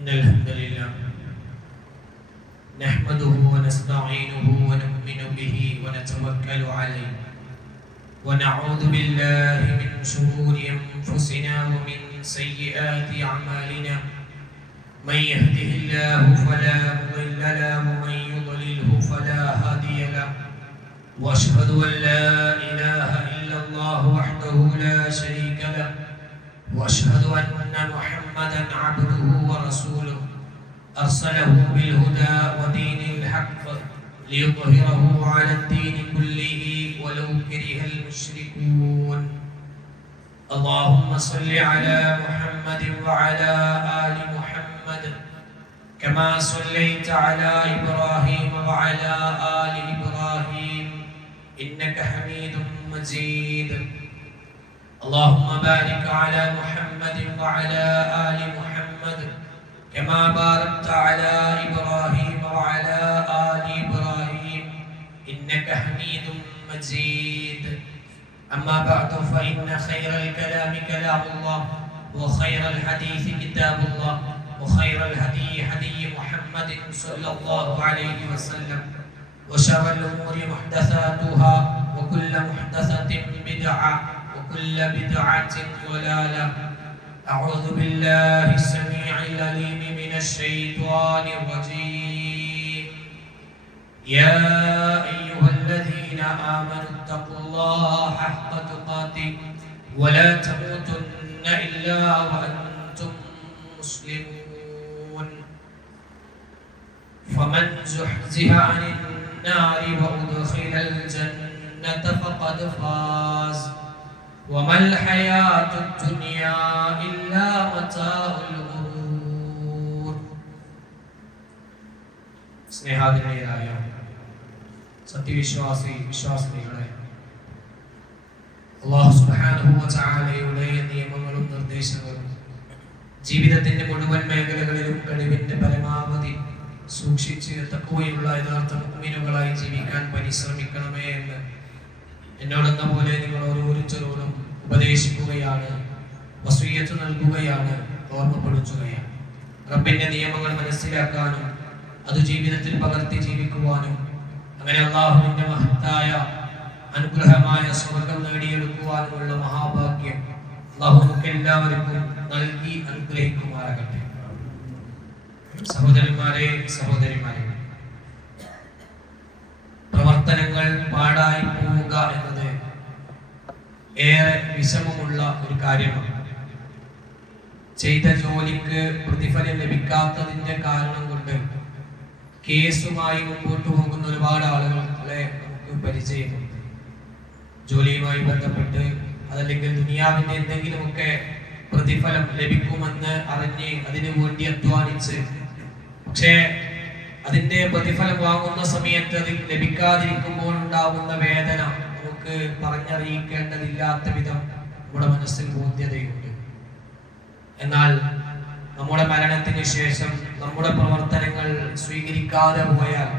إن الحمد لله نحمده ونستعينه ونؤمن به ونتوكل عليه ونعوذ بالله من شرور أنفسنا ومن سيئات أعمالنا من يهده الله فلا مضل له ومن يضلله فلا هادي له وأشهد أن لا إله إلا الله وحده لا شريك له وأشهد أن محمدا عبده ورسوله أرسله بالهدى ودين الحق ليظهره على الدين كله ولو كره المشركون اللهم صل على محمد وعلى آل محمد كما صليت على إبراهيم وعلى آل إبراهيم إنك حميد مجيد اللهم بارك على محمد وعلى آل محمد كما باركت على إبراهيم وعلى آل إبراهيم إنك حميد مجيد أما بعد فإن خير الكلام كلام الله وخير الحديث كتاب الله وخير الهدي هدي محمد صلى الله عليه وسلم وشر الأمور محدثاتها وكل محدثة بدعة وكل بدعة ضلالة أعوذ بالله السميع العليم من الشيطان الرجيم يا أيها الذين آمنوا اتقوا الله حق تقاته ولا تموتن إلا وأنتم مسلمون فمن زحزح عن النار وأدخل الجنة فقد فاز وما الحياة الدنيا إلا متاع الغرور സ്നേഹാദരണീയരായ സത്യവിശ്വാസി വിശ്വാസിനികളെ അല്ലാഹു സുബ്ഹാനഹു വ തആലയുടെ നിയമങ്ങളും നിർദ്ദേശങ്ങളും ജീവിതത്തിന്റെ മുഴുവൻ മേഖലകളിലും കഴിവിന്റെ പരമാവധി സൂക്ഷിച്ച് തഖ്വയുള്ള യഥാർത്ഥ മുഅ്മിനുകളായി ജീവിക്കാൻ പരിശ്രമിക്കണമേ എന്ന് എന്നോടെന്ന പോലെ നിങ്ങൾ ഓരോരുത്തരോടും ഉപദേശിക്കുകയാണ്, വസിയ്യത്ത് നൽകുകയാണ്, ഓർമ്മപ്പെടുത്തുകയാണ്. റബ്ബിന്റെ നിയമങ്ങൾ മനസ്സിലാക്കാനും അത് ജീവിതത്തിൽ പകർത്തി ജീവിക്കുവാനും അങ്ങനെ അല്ലാഹുവിന്റെ മഹത്തായ അനുഗ്രഹമായ സ്വർഗ്ഗം നേടിയെടുക്കുവാനുമുള്ള മഹാഭാഗ്യം അല്ലാഹു നമുക്ക് എല്ലാവർക്കും നൽകി അനുഗ്രഹിക്കുമാറാകട്ടെ. സഹോദരന്മാരെ, സഹോദരിമാരെ, പ്രവർത്തനങ്ങൾ പാഴായി പോവുക എന്നത് ഏറെ വിഷമമുള്ള ഒരു കാര്യമാണ്. ചെയ്ത ജോലിക്ക് പ്രതിഫലം ലഭിക്കാത്തതിന്റെ കാരണം കൊണ്ട് കേസുമായി മുമ്പോട്ട് പോകുന്ന ഒരുപാട് ആളുകളെ നമുക്ക് പരിചയമുണ്ട്. ജോലിയുമായി ബന്ധപ്പെട്ട് അതല്ലെങ്കിൽ ദുനിയാവിന്റെ എന്തെങ്കിലുമൊക്കെ പ്രതിഫലം ലഭിക്കുമെന്ന് അറിഞ്ഞ് അതിനു വേണ്ടി അധ്വാനിച്ച് പക്ഷേ അതിന്റെ പ്രതിഫലം വാങ്ങുന്ന സമയത്ത് അത് ലഭിക്കാതിരിക്കുമ്പോൾ ഉണ്ടാകുന്ന വേദന നമുക്ക് പറഞ്ഞറിയിക്കേണ്ടതില്ലാത്ത വിധം നമ്മുടെ മനസ്സിൽ ബോധ്യതയുണ്ട്. എന്നാൽ നമ്മുടെ മരണത്തിന് ശേഷം നമ്മുടെ പ്രവർത്തനങ്ങൾ സ്വീകരിക്കാതെ പോയാൽ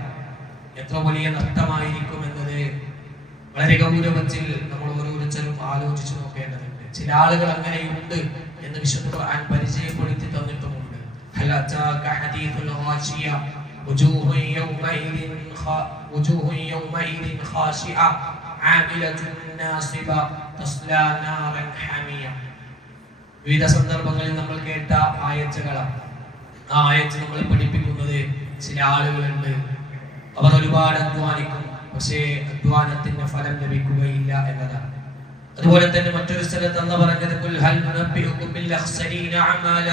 എത്ര വലിയ നഷ്ടമായിരിക്കും എന്നത് വളരെ ഗൗരവത്തിൽ നമ്മൾ ഓരോരുത്തരും ആലോചിച്ചു നോക്കേണ്ടതുണ്ട്. ചില ആളുകൾ അങ്ങനെയുണ്ട് എന്ന് വിശുദ്ധ ഖുർആൻ പരിചയപ്പെടുത്തി തന്നിട്ടുമുണ്ട്. ഹൽ അതാക ഹദീസുൽ ഗാശിയ وجوه يومئذ خاشعة عاملة ناصبة تصلى نارا حامية. വിവിധ സന്ദർഭങ്ങളിൽ നമ്മൾ കേട്ട ആയത്തുകളാണ്. ആ ആയത്ത് നമ്മളെ പഠിപ്പിക്കുന്നത് ചില ആളുകളുണ്ട്, അവർ ഒരുപാട് അധ്വാനിക്കും, പക്ഷേ അധ്വാനത്തിന്റെ ഫലം ലഭിക്കുകയില്ല എന്നതാണ്. അതുപോലെ തന്നെ മറ്റൊരു സ്ഥലത്ത് അല്ലാഹു പറഞ്ഞത് ഖുൽ ഹൽ നുനബ്ബിഉകും ബിൽ അഖ്സരീന അമാല,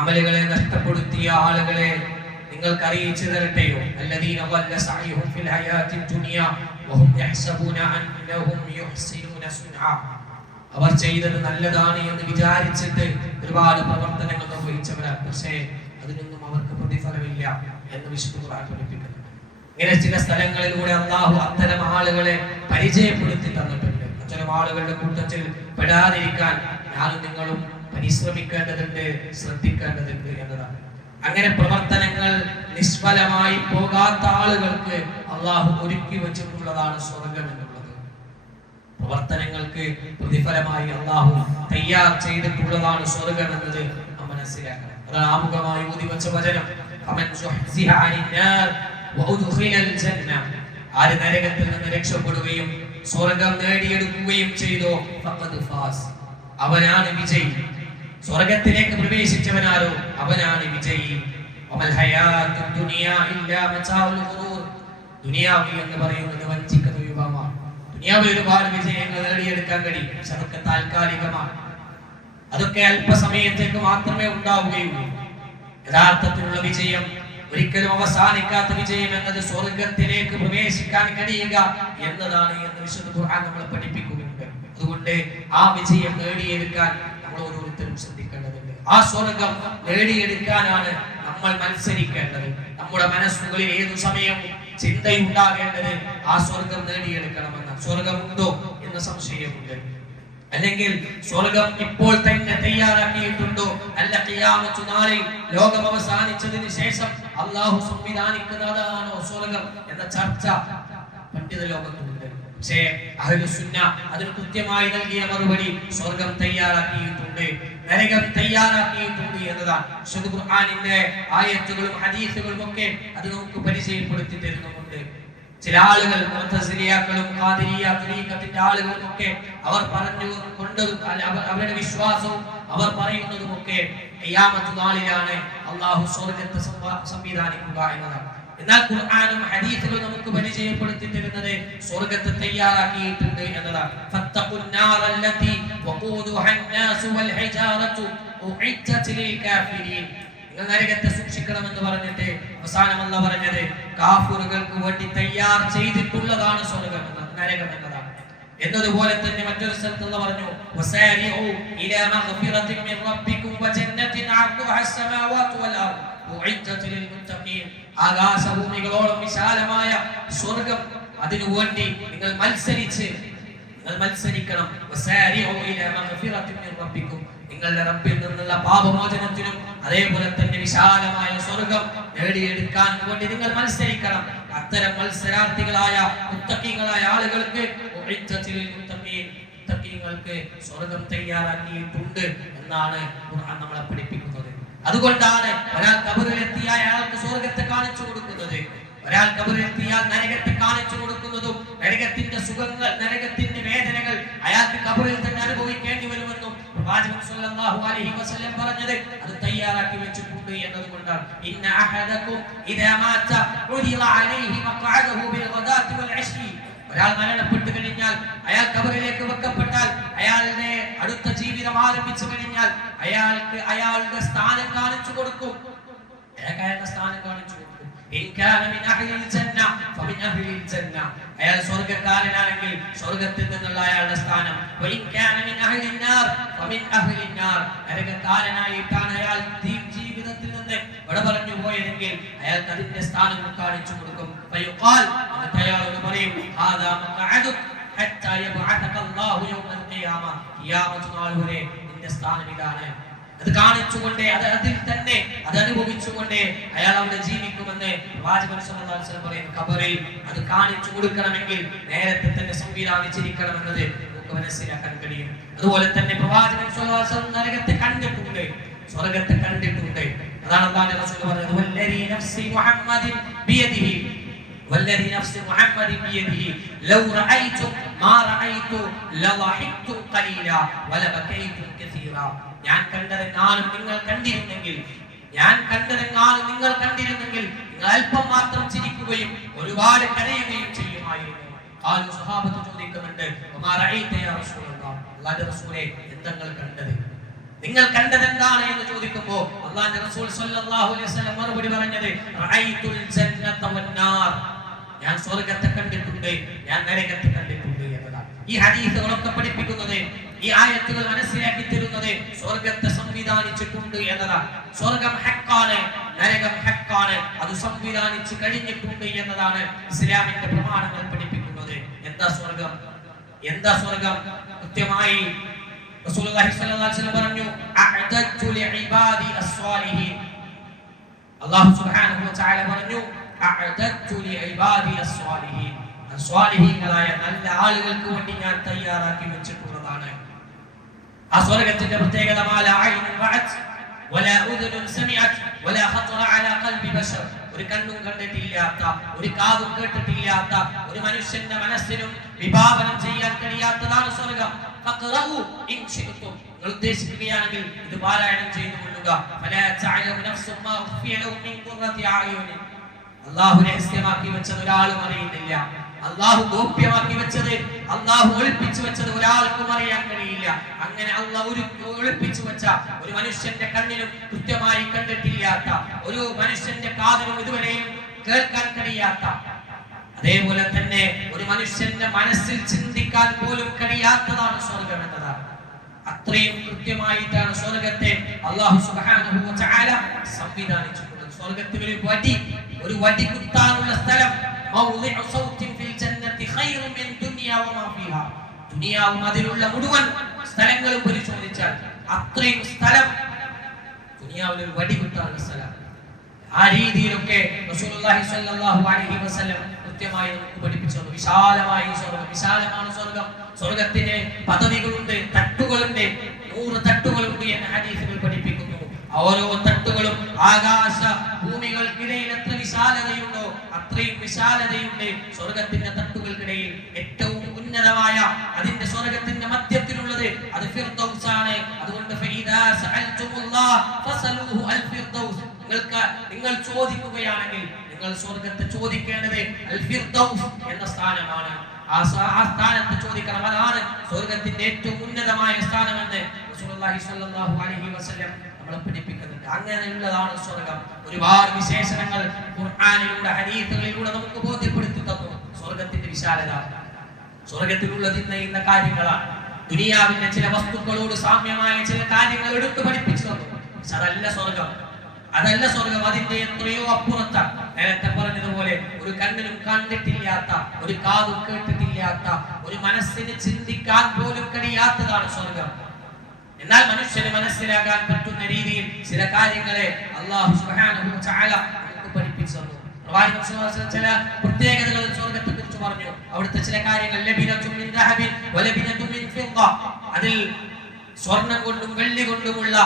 അമലുകളെ നഷ്ടപ്പെടുത്തിയ ആളുകളെ നിങ്ങൾക്ക് അറിയിച്ചു തരട്ടെയോ? അല്ലദീന ളല്ല സഅയ്ഹും ഫിൽ ഹയാത്തി ദുനിയ വഹും യഹ്സബൂന അന്നഹും യുഹ്സിനൂന സുൻആ, അവർ ചെയ്തത് നല്ലതാണ് എന്ന് വിചാരിച്ചിട്ട് ഒരുപാട് പ്രവർത്തനങ്ങൾ നിർവഹിച്ചവരാണ്, പക്ഷേ അതിനൊന്നും അവർക്ക് പ്രതിഫലമില്ല എന്ന് വിശുദ്ധ ഖുർആൻ പഠിപ്പിക്കുന്നു. ഇങ്ങനെ ചില സ്ഥലങ്ങളിലൂടെ അല്ലാഹു അത്തരം ആളുകളെ പരിചയപ്പെടുത്തി തന്നിട്ടുണ്ട്. അത്തരം ആളുകളുടെ കൂട്ടത്തിൽ പെടാതിരിക്കാൻ ഞാനും നിങ്ങളും പരിശ്രമിക്കേണ്ടതുണ്ട്, ശ്രദ്ധിക്കേണ്ടതുണ്ട് എന്നതാണ്. അങ്ങനെ പ്രവർത്തനങ്ങൾ നിഷ്ഫലമായി പോകാത്ത ആളുകൾക്ക് അല്ലാഹു ഒരുക്കി വെച്ചിട്ടുള്ളതാണ് സ്വർഗ്ഗം എന്നുള്ളത്. പ്രവർത്തനങ്ങൾക്ക് പ്രതിഫലമായി അല്ലാഹു തയ്യാർ ചെയ്തിട്ടുള്ളതാണ് സ്വർഗ്ഗം എന്നത് നാം മനസ്സിലാക്കണം. അതാണ് ആമുഖമായി ഊതി വെച്ച വചനം. ഫമൻ സുഹ്സിഹ അനിന്നാർ വഉദ്ഖിലൽ ജന്ന, ആര് നരകത്തിൽ നിന്ന് രക്ഷപ്പെടുകയും സ്വർഗ്ഗം നേടിയെടുക്കുകയും ചെയ്തോ ഫഖദ് ഫാസ്, അവനാണ് വിജയി. സ്വർഗ്ഗത്തിലേക്ക് പ്രവേശിച്ചവനാരോ അവനാണ് വിജയി. വമൽ ഹയാത്തുദ് ദുനിയ ഇല്ലാ മതാഉൽ ഖുറൂർ, ദുനിയാവ് എന്ന് പറയുന്നത് വഞ്ചിക്കുന്ന വിഭവമാണ്. ദുനിയാവിൽ ഒരുപാട് വിജയങ്ങൾ നേടിയെടുക്കാൻ കഴിയും, പക്ഷെ അതൊക്കെ താൽക്കാലികമാണ്. അതൊക്കെ അല്പസമയത്തേക്ക് മാത്രമേ ഉണ്ടാവുകയുള്ളൂ. യഥാർത്ഥത്തിലുള്ള വിജയം, ഒരിക്കലും അവസാനിക്കാത്ത വിജയം എന്നത് സ്വർഗത്തിലേക്ക് പ്രവേശിക്കാൻ കഴിയുക എന്നതാണ് എന്ന് വിശുദ്ധ ഖുർആൻ നമ്മളെ പഠിപ്പിക്കുന്നുണ്ട്. അതുകൊണ്ട് ആ വിജയം നേടിയെടുക്കാൻ നമ്മൾ ഓരോരുത്തരും ശ്രദ്ധിക്കേണ്ടതുണ്ട്. ആ സ്വർഗം നേടിയെടുക്കാനാണ് നമ്മൾ മത്സരിക്കേണ്ടത്. നമ്മുടെ മനസ്സുകളിൽ ഏതു സമയവും ചിന്തയുണ്ടാകേണ്ടത് ആ സ്വർഗം നേടിയെടുക്കണമെന്ന്. സ്വർഗമുണ്ടോ എന്ന സംശയമുണ്ട്, അല്ലെങ്കിൽ സ്വർഗം ഇപ്പോൾ തന്നെ തയ്യാറാക്കിയിട്ടുണ്ടോ, അല്ല ഖിയാമത്ത് നാളിൽ ലോകം അവസാനിച്ചതിന് ശേഷം അല്ലാഹു സംവിധാനിക്കുന്നതാണോ സ്വർഗം എന്ന ചർച്ച പണ്ഡിത ലോകത്തുണ്ട്. പക്ഷേ അഹ്ലുസുന്ന അതിന് കൃത്യമായി നൽകിയ മറുപടി സ്വർഗം തയ്യാറാക്കിയിട്ടുണ്ട്, നരകം തയ്യാറാക്കിയിട്ടുണ്ട് എന്നതാണ്. വിശുദ്ധ ഖുർആനിലെ ആയത്തുകളും ഹദീസുകളും ഒക്കെ അത് നമുക്ക് പരിചയപ്പെടുത്തി തരുന്നുണ്ട്. ചില ആളുകൾ മുഅ്തസിലിയാക്കളും ഖാദിരിയ തരീഖത്തിന്റെ ആളുകളും ഒക്കെ അവർ പറഞ്ഞു കൊണ്ടതും അവരുടെ വിശ്വാസവും അവർ പറയുന്നതും ഒക്കെ ഖിയാമത്ത് നാളിലാണ് അല്ലാഹു സ്വർഗ്ഗത്തെ സംവിധാനിക്കുക എന്നതാണ്. എന്നാൽ ഖുർആനും ഹദീസുകളും നമുക്ക് പരിചയപ്പെടുത്തി തരുന്നത് സ്വർഗ്ഗത്തെ തയ്യാറാക്കിയിട്ടുണ്ട് എന്നതാണ്. ഫത്തഖുന്നാറല്ലതി വഖൂദുഹാ അന്നാസു വൽ ഹിജാറതു ഉഇദ്ദത് ലിൽ കാഫിരീൻ, നിങ്ങൾ നരകത്തെ സൂക്ഷിക്കണമെന്ന് പറഞ്ഞിട്ട് അവസാനം അല്ലാഹു പറഞ്ഞത് കാഫിറുകൾക്ക് വേണ്ടി തയ്യാർ ചെയ്തിട്ടുള്ളതാണ് സ്വർഗ്ഗം എന്നത്, നരകം എന്നതാണ്. എന്നതുപോലെ തന്നെ മറ്റൊരു സ്ഥലത്ത് അല്ലാഹു പറഞ്ഞു വസാരിഉ ഇലാ മഗ്ഫിറത്തിൻ മിൻ റബ്ബികും വജന്നത്തിൻ അർദുഹാ അസ്സമാവാതു വൽ അർദ് ഉഇദ്ദത് ലിൽ മുത്തഖീൻ, ആകാശഭൂമികളോളം വിശാലമായ സ്വർഗ്ഗം, അതിനു വേണ്ടി നിങ്ങൾ മത്സരിക്കണം. വസാരിഉ ഇലാ മഗ്ഫിറത്തിൻ മിൻ റബ്ബികും, നിങ്ങളുടെ റബ്ബിൽ നിന്നുള്ള പാപമോചനത്തിനും അതേപോലെ തന്നെ വിശാലമായ സ്വർഗ്ഗം നേടിയെടുക്കാൻ വേണ്ടി നിങ്ങൾ മത്സരിക്കണം. അത്തരം മത്സരാർത്ഥികളായ മുത്തഖീങ്ങളായ ആളുകൾക്ക് മുത്തഖീങ്ങൾക്ക് സ്വർഗ്ഗം തയ്യാറാക്കിയിട്ടുണ്ട് എന്നാണ് ഖുർആൻ നമ്മളെ പഠിപ്പിക്കുന്നത്. അതുകൊണ്ടാണ് ഒരാൾ ഖബറിലെത്തിയാൽ അയാൾക്ക് സ്വർഗ്ഗത്തെ കാണിച്ചു കൊടുക്കുന്നത്, ഒരാൾ ഖബറിലെത്തിയാൽ നരകത്തെ കാണിച്ചു കൊടുക്കുന്നതും നരകത്തിന്റെ സുഖങ്ങൾ, നരകത്തിന്റെ വേദനകൾ അയാൾക്ക് ഖബറിൽ തന്നെ അനുഭവിക്കേണ്ടി വരുമെന്നും പ്രവാചകൻ സല്ലല്ലാഹു അലൈഹി വസല്ലം പറഞ്ഞത് അത് തയ്യാറാക്കി വെച്ചിട്ടുണ്ട് എന്നതുകൊണ്ടാണ്. ഇന്ന അഹദകും ഇദാ മാത ഉരിള അലൈഹി മഖഅദഹു ബിൽ ഗദാത്തി വൽ അശി, ഒരാൾ മരണപ്പെട്ടു കഴിഞ്ഞാൽ, അയാൾ ഖബറിലേക്ക് വെക്കപ്പെട്ടാൽ, അയാളുടെ അടുത്ത ജീവിതം ആരംഭിച്ചു കഴിഞ്ഞാൽ അയാൾക്ക് അയാളുടെ സ്ഥാനം കാണിച്ചു കൊടുക്കും, അയാളുടെ സ്ഥാനം കാണിച്ചു കൊടുക്കും. ഇൻ കാന മിൻ അഹ്ലിൽ ജന്ന ഫമിൻ അഹ്ലിൽ ജന്ന, അയാൾ സ്വർഗ്ഗക്കാരനാണെങ്കിൽ സ്വർഗ്ഗത്തിൽ നിന്നുള്ള അയാളുടെ സ്ഥാനം. വഇൻ കാന മിൻ അഹ്ലിൻ നാർ ഫമിൻ അഹ്ലിൻ നാർ, നരകക്കാരനായിട്ടാണ് അയാൾ ജീവിതത്തിൽ നിന്ന് വിട പറഞ്ഞു പോയതെങ്കിൽ അയാൾക്ക് അതിന്റെ സ്ഥാനം കാണിച്ചു കൊടുക്കും. ഫയുഖാൽ, അയാളോട് പറയും ഹാദാ മഖഅദുക ഹത്താ യബ്അതക അല്ലാഹു യൗമൽ ഖിയാമ, ഖിയാമത്ത് നാൾ വരെ നിന്റെ സ്ഥാനം ഇതാണ്. അത് കാണിച്ചുകൊണ്ട് അതിൽ തന്നെ അത് അനുഭവിച്ചുകൊണ്ട് അയാൾ അവിടെ ജീവിക്കുമെന്ന് പ്രവാചകൻ സല്ലല്ലാഹു അലൈഹി വസല്ലം പറയുന്നു. ഖബറിൽ അത് കാണിച്ചു കൊടുക്കണമെങ്കിൽ നേരത്തെ തന്നെ സംവിധാനിച്ചിരിക്കണമെന്നത് നമുക്ക് മനസ്സിലാക്കാൻ കഴിയും. അതുപോലെ തന്നെ പ്രവാചകൻ സല്ലല്ലാഹു അലൈഹി വസല്ലം നരകത്തെ കണ്ടിട്ടുണ്ട്, സ്വർഗ്ഗത്തെ കണ്ടിട്ടുണ്ട്. അതാണ് അല്ലാഹുവിന്റെ റസൂൽ പറഞ്ഞത് വല്ലദീ നഫ്സി മുഹമ്മദിൻ ബിയദിഹി والذي نفس محمد بيده لو رأيتم ما رأيت لضحكتم قليلا ولبكيتم كثيرا, ഞാൻ കണ്ടതെങ്ങാനും നിങ്ങൾ കണ്ടിരുന്നെങ്കിൽ, നിങ്ങൾ അല്പം മാത്രം ചിരിക്കുകയും ഒരുപാട് കരയുകയും ചെയ്യുമായിരുന്നു. ആലു സ്വഹാബത്ത് ചോദിക്കുന്നുണ്ട് വമാ റഅയ്ത യാ റസൂലല്ലാഹ്, അല്ലാഹുവിന്റെ റസൂലേ എന്തെങ്ങൾ കണ്ടത്, നിങ്ങൾ കണ്ടത് എന്താണ് എന്ന് ചോദിക്കുമ്പോൾ അല്ലാഹുവിന്റെ റസൂൽ സല്ലല്ലാഹു അലൈഹി വസല്ലം മറുപടി പറഞ്ഞത് റഅയ്തുൽ ജന്നത വന്നാർ, ഞാൻ സ്വർഗ്ഗത്തെ കണ്ടിട്ടുണ്ട്, ഞാൻ നരകത്തെ കണ്ടിട്ടുണ്ട് എന്നതാണ്. ഈ ഹദീസുകളൊക്കെ പഠിപ്പിക്കുന്നത്, ഈ ആയത്തുകൾ മനസ്സിലാക്കി തരുന്നത് സ്വർഗ്ഗത്തെ സംവിധാനിച്ചിട്ടുണ്ട് എന്നതാണ്. സ്വർഗ്ഗം ഹഖാണ്, നരകം ഹഖാണ്, അത് സംവിധാനിച്ചു കഴിഞ്ഞിട്ടുണ്ട് എന്നതാണ് ഇസ്ലാമിന്റെ പ്രമാണങ്ങൾ പഠിപ്പിക്കുന്നത്. എന്താ സ്വർഗ്ഗം? കൃത്യമായി റസൂലുള്ളാഹി സ്വല്ലല്ലാഹു അലൈഹി വസല്ലം പറഞ്ഞു അഅദത്തു ലിഇബാദി അസ്സാലിഹീൻ, അല്ലാഹു സുബ്ഹാനഹു വ തആല പറഞ്ഞു അഅദത്തു ലിഇബാദി അസ്സാലിഹീൻ, അസ്സാലിഹീങ്ങളായ നല്ല ആളുകൾക്ക് വേണ്ടി ഞാൻ തയ്യാറാക്കി വെച്ചിട്ടുള്ളതാണ്. ആ സ്വർഗ്ഗത്തിന്റെ പ്രത്യേകത മാല ഐൻ റഅത് വലാ ഉദുനുൻ സമിഅത് വലാ ഖതറ അലാ ഖൽബി ബശർ. ഒരു കണ്ണും കണ്ടിട്ടില്ലാത്ത, ഒരു കാതും കേട്ടിട്ടില്ലാത്ത, ഒരു മനുഷ്യന്റെ മനസ്സിനും വിഭാവനം ചെയ്യാൻ കഴിയാത്തതാണ് സ്വർഗ്ഗം. ഫഖറഉ ഇൻ ശിഅ്തും. നിങ്ങൾ ഉദ്ദേശിക്കുകയാണെങ്കിൽ ഇത് പാരായണം ചെയ്തു കൊള്ളുക. ഫലാ തഅലമു നഫ്സും മാ ഉഖ്ഫിയ ലഹും മിൻ ഖുർറത്തി അഅയുൻ. അല്ലാഹു രഹസ്യമാക്കി വെച്ചത് ഒരാളും അറിയുന്നില്ല. അല്ലാഹു ഗോപ്യമാക്കി വെച്ചത്, അല്ലാഹു ഒളിപ്പിച്ചു വെച്ചത് ഒരാൾക്കും അറിയാൻ കഴിയില്ല. അങ്ങനെ അല്ലാഹു ഒളിപ്പിച്ചു വെച്ച, ഒരു മനുഷ്യന്റെ കണ്ണിനും കൃത്യമായി കണ്ടിട്ടില്ലാത്ത, ഒരു മനുഷ്യന്റെ കാതിനും ഇതുവരെയും കേൾക്കാൻ കഴിയാത്ത, അതേപോലെ തന്നെ ഒരു മനുഷ്യന്റെ മനസ്സിൽ ചിന്തിക്കാൻ പോലും കഴിയാത്തതാണ് സ്വർഗ്ഗം എന്നതാണ്. അത്രയും കൃത്യമായിട്ടാണ് സ്വർഗ്ഗത്തെ അല്ലാഹു സുബ്ഹാനഹു വ തആല സംവിധാനിച്ചിട്ടുള്ളത്. സ്വർഗ്ഗത്തിൽ ഒരു വടി കുത്താനുള്ള സ്ഥലം, മൗളിഉ സൗത്തിൻ ഫിൽ ജന്നത്തി ഖൈറു മിൻ ദുനിയ വമാ ഫീഹാ. ദുനിയാവും അതിലുള്ള മുഴുവൻ സ്ഥലങ്ങളും പരിശോധിച്ചാൽ അത്രയും സ്ഥലം ദുനിയാവിൽ ഒരു വടി കുത്താനുള്ള സ്ഥലം. ആ രീതിയിലൊക്കെ റസൂലുള്ളാഹി സ്വല്ലല്ലാഹു അലൈഹി വസല്ലം കൃത്യമായി നമുക്ക് പഠിപ്പിച്ചു. വിശാലമായ സ്വർഗ്ഗം, വിശാലമാണ് സ്വർഗ്ഗം. സ്വർഗ്ഗത്തിന് പദവികളുണ്ട്, തട്ടുകളുണ്ട്, 100 തട്ടുകളുണ്ട് എന്ന് ഹദീസുകൾ പഠിപ്പിക്കുന്നു. ഓരോ തട്ടുകളും ആകാശ ഭൂമികൾക്കിടയിൽ എത്ര വിശാലതയുണ്ടോ അത്രയും വിശാലതയുണ്ട് സ്വർഗ്ഗത്തിന്റെ തട്ടുകൾക്കിടയിൽ. ഏറ്റവും ഉന്നതമായ അതിന്റെ സ്വർഗ്ഗത്തിന്റെ മധ്യത്തിലുള്ളത് അത് ഫിർദൗസ് ആണ്. അതുകൊണ്ട് ഫഇദാ സഅൽതുമുല്ലാഹ് ഫസലൂഹു അൽ ഫിർദൗസ്. നിങ്ങൾ ചോദിക്കുകയാണെങ്കിൽ നിങ്ങൾ സ്വർഗ്ഗത്തെ ചോദിക്കേണ്ടത് അൽ ഫിർദൗസ് എന്ന സ്ഥാനമാണ്. ആ സ്ഥാനത്ത് ചോദിക്കണം. അതാണ് സ്വർഗ്ഗത്തിന്റെ ഏറ്റവും ഉന്നതമായ സ്ഥാനമെന്ന് റസൂലുള്ളാഹി സ്വല്ലല്ലാഹു അലൈഹി വസല്ലം നമ്മളെ പഠിപ്പിക്കുന്നുണ്ട്. അങ്ങനെയുള്ളതാണ് സ്വർഗ്ഗം. ഒരുപാട് വിശേഷണങ്ങൾ ഖുർആനിലൂടെ ഹദീസുകളിലൂടെ നമുക്ക് ബോധ്യപ്പെടുത്തി തന്നു സ്വർഗ്ഗത്തിന്റെ വിശാലത. സ്വർഗ്ഗത്തിലുള്ളത് ഇന്ന കാര്യങ്ങളാണ്. ദുനിയാവിന്റെ ചില വസ്തുക്കളോട് സാമ്യമായ ചില കാര്യങ്ങൾ എടുത്തു പഠിപ്പിച്ചു തന്നു. പക്ഷെ അതല്ല സ്വർഗ്ഗം, അതല്ല സ്വർഗ്ഗം. അതിന്റെ എത്രയോ അപ്പുറത്താണ്. നേരത്തെ പറഞ്ഞതുപോലെ ഒരു കണ്ണിനും കണ്ടിട്ടില്ലാത്ത, ഒരു കാതും കേട്ടിട്ടില്ലാത്ത, ഒരു മനസ്സിന് ചിന്തിക്കാൻ പോലും കഴിയാത്തതാണ് സ്വർഗ്ഗം. എന്നാൽ മനുഷ്യന് മനസ്സിലാക്കാൻ പറ്റുന്ന രീതിയിൽ ചില കാര്യങ്ങളെ അല്ലാഹു സുബ്ഹാനഹു വ തആല നമുക്ക് പഠിപ്പിച്ചു തന്നു. പ്രവാചകൻ സ്വല്ലല്ലാഹു അലൈഹി വസല്ലം ചില പ്രത്യേകതകൾ സ്വർഗ്ഗത്തെ കുറിച്ച് പറഞ്ഞു. അവിടുത്തെ ചില കാര്യങ്ങൾ ലബിനതും മിൻ ദഹബിൻ വലബിനതും മിൻ ഫിദ്ദ. അതിൽ സ്വർണം കൊണ്ടും വെള്ളി കൊണ്ടുമുള്ള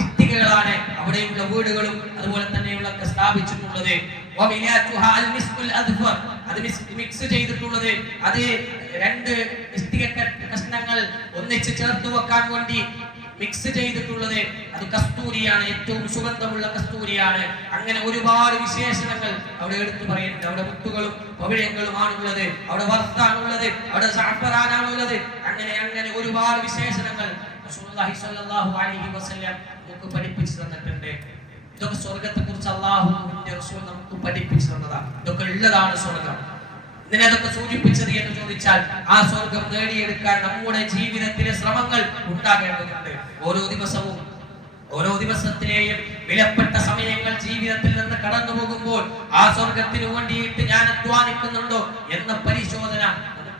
ഇഷ്ടികകളാണ് അവിടെയുള്ള വീടുകളും അതുപോലെ തന്നെയുള്ള സ്ഥാപിച്ചിട്ടുള്ളത്. വമിലാതുഹാ അൽ മിസ്കുൽ അദ്ഫർ. അത് മിക്സ് ചെയ്തിട്ടുള്ളത്, അത് 2 ഇഷ്ടിക കഷ്ണങ്ങൾ ഒന്നിച്ച് ചേർത്ത് വെക്കാൻ വേണ്ടി മിക്സ് ചെയ്തിട്ടുള്ളത് അത് കസ്തൂരിയാണ്, ഏറ്റവും സുഗന്ധമുള്ള കസ്തൂരിയാണ്. അങ്ങനെ ഒരുപാട് വിശേഷണങ്ങൾ അവിടെ എടുത്തു പറയുന്നുണ്ട്. അവിടെ മുത്തുകളും പവിഴങ്ങളുമാണുള്ളത്, അവിടെ വർത്താണുള്ളത്, അവിടെ സഅഫറാനാണുള്ളത്. അങ്ങനെ ഒരുപാട് വിശേഷണങ്ങൾ റസൂലുള്ളാഹി സ്വല്ലല്ലാഹു അലൈഹി വസല്ലം നമുക്ക് പഠിപ്പിച്ചു തന്നിട്ടുണ്ട്. ഇതൊക്കെ സ്വർഗ്ഗത്തെ കുറിച്ച് അല്ലാഹുവിന്റെ റസൂൽ നമുക്ക് പഠിപ്പിച്ചു തന്നതാണ്. ഇതൊക്കെ ഉള്ളതാണ് സ്വർഗ്ഗം. ഇതിനതൊക്കെ സൂചിപ്പിച്ചത് എന്ന് ചോദിച്ചാൽ ആ സ്വർഗ്ഗം നേടിയെടുക്കാൻ നമ്മുടെ ജീവിതത്തിലെ ശ്രമങ്ങൾ ഉണ്ടാകേണ്ടതുണ്ട്. ഓരോ ദിവസത്തിലെയും വിലപ്പെട്ട സമയങ്ങൾ ജീവിതത്തിൽ നിന്ന് കടന്നു പോകുമ്പോൾ ആ സ്വർഗ്ഗത്തിന് വേണ്ടിയിട്ട് ഞാൻ അധ്വാനിക്കുന്നുണ്ടോ എന്ന പരിശോധന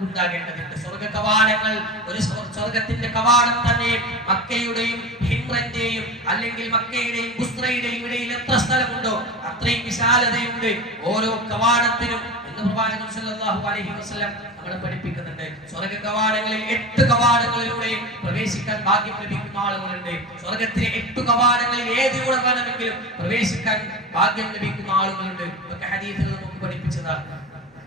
ഉണ്ടാകേണ്ടതുണ്ട്. സ്വർഗ്ഗ കവാടങ്ങൾ, ഒരു സ്വർഗ്ഗത്തിന്റെ കവാടം തന്നെ മക്കയുടെയും ഹിംറന്റെയും അല്ലെങ്കിൽ മക്കയുടെയും ബുസ്രയുടെയും ഇടയിൽ എത്ര സ്ഥലമുണ്ടോ അത്രയും വിശാലതയുണ്ട് ഓരോ കവാടത്തിനും എന്ന് പ്രവാചകൻ സല്ലല്ലാഹു അലൈഹി വസല്ലം നമ്മളെ പഠിപ്പിക്കുന്നുണ്ട്. സ്വർഗ്ഗ കവാടങ്ങളിൽ 8 കവാടങ്ങളിലൂടെയും പ്രവേശിക്കാൻ ഭാഗ്യം ലഭിക്കുന്ന ആളുകളുണ്ട്. സ്വർഗ്ഗത്തിലെ 8 കവാടങ്ങളിൽ ഏതിലൂടെ വേണമെങ്കിലും പ്രവേശിക്കാൻ ഭാഗ്യം ലഭിക്കുന്ന ആളുകളുണ്ട്. ഇതൊക്കെ ഹദീസുകൾ നമുക്ക് പഠിപ്പിച്ചതാണ്.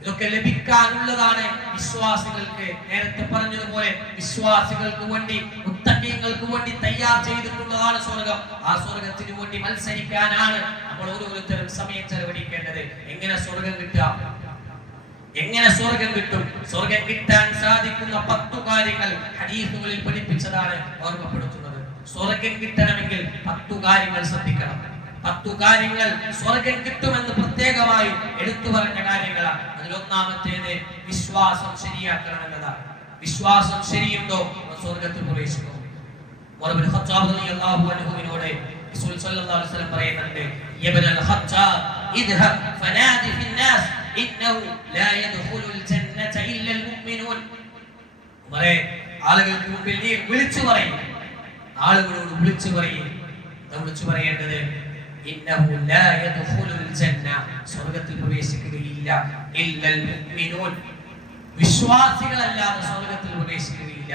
ഇതൊക്കെ ലഭിക്കാനുള്ളതാണ് വിശ്വാസികൾക്ക്. നേരത്തെ പറഞ്ഞതുപോലെ വിശ്വാസികൾക്ക് വേണ്ടി, മുത്തഖീങ്ങൾക്ക് വേണ്ടി തയ്യാർ ചെയ്തിട്ടുള്ളതാണ് സ്വർഗ്ഗം. ആ സ്വർഗ്ഗത്തിന് വേണ്ടി മത്സരിക്കാനാണ് നമ്മൾ ഓരോരുത്തരും സമയം ചെലവഴിക്കേണ്ടത്. എങ്ങനെ സ്വർഗ്ഗം കിട്ടാം, എങ്ങനെ സ്വർഗ്ഗം കിട്ടും? സ്വർഗ്ഗം കിട്ടാൻ സാധിക്കുന്ന 10 കാര്യങ്ങൾ ഹദീസുകളിൽ പഠിപ്പിച്ചതാണ് ഓർമ്മപ്പെടുത്തുന്നത്. സ്വർഗ്ഗം കിട്ടണമെങ്കിൽ 10 കാര്യങ്ങൾ ശ്രദ്ധിക്കണം. 10 കാര്യങ്ങൾ സ്വർഗ്ഗം കിട്ടുമെന്ന് പ്രത്യേകമായി എടുത്തു പറഞ്ഞ കാര്യങ്ങളാണ്. അതിലൊന്നാമത്തേത് വിശ്വാസം ശരിയാക്കണം എന്നതാണ്. വിശ്വാസം ശരിയുണ്ടോ സ്വർഗ്ഗത്തിൽ പ്രവേശിക്കും. ഉമർ ഇബ്നു ഖത്താബ് റളിയല്ലാഹു അൻഹുവിനോട് റസൂൽ സല്ലല്ലാഹു അലൈഹി വസല്ലം പറയുന്നുണ്ട്, യബ്നൽ ഖത്താബ് ഇദ്ഹബ് ഫനാദി ഫിന്നാസ് ഇന്നഹു ലാ യദ്ഖുലുൽ ജന്നത ഇല്ലൽ മുഅ്മിനൂൻ. ഉമറേ, ആളുകൾക്ക് മുമ്പിൽ നീ വിളിച്ചു പറയും, ആളുകളോട് വിളിച്ചു പറയും. വിളിച്ചു പറയേണ്ടത് ഇന്നഹു ലാ യദ്ഖുലുൽ ജന്ന, സ്വർഗ്ഗത്തിൽ പ്രവേശിക്കുകയില്ല ഇല്ലൽ മുഅ്മിനൂൻ, വിശ്വാസികളല്ലാതെ സ്വർഗ്ഗത്തിൽ പ്രവേശിക്കുകയില്ല.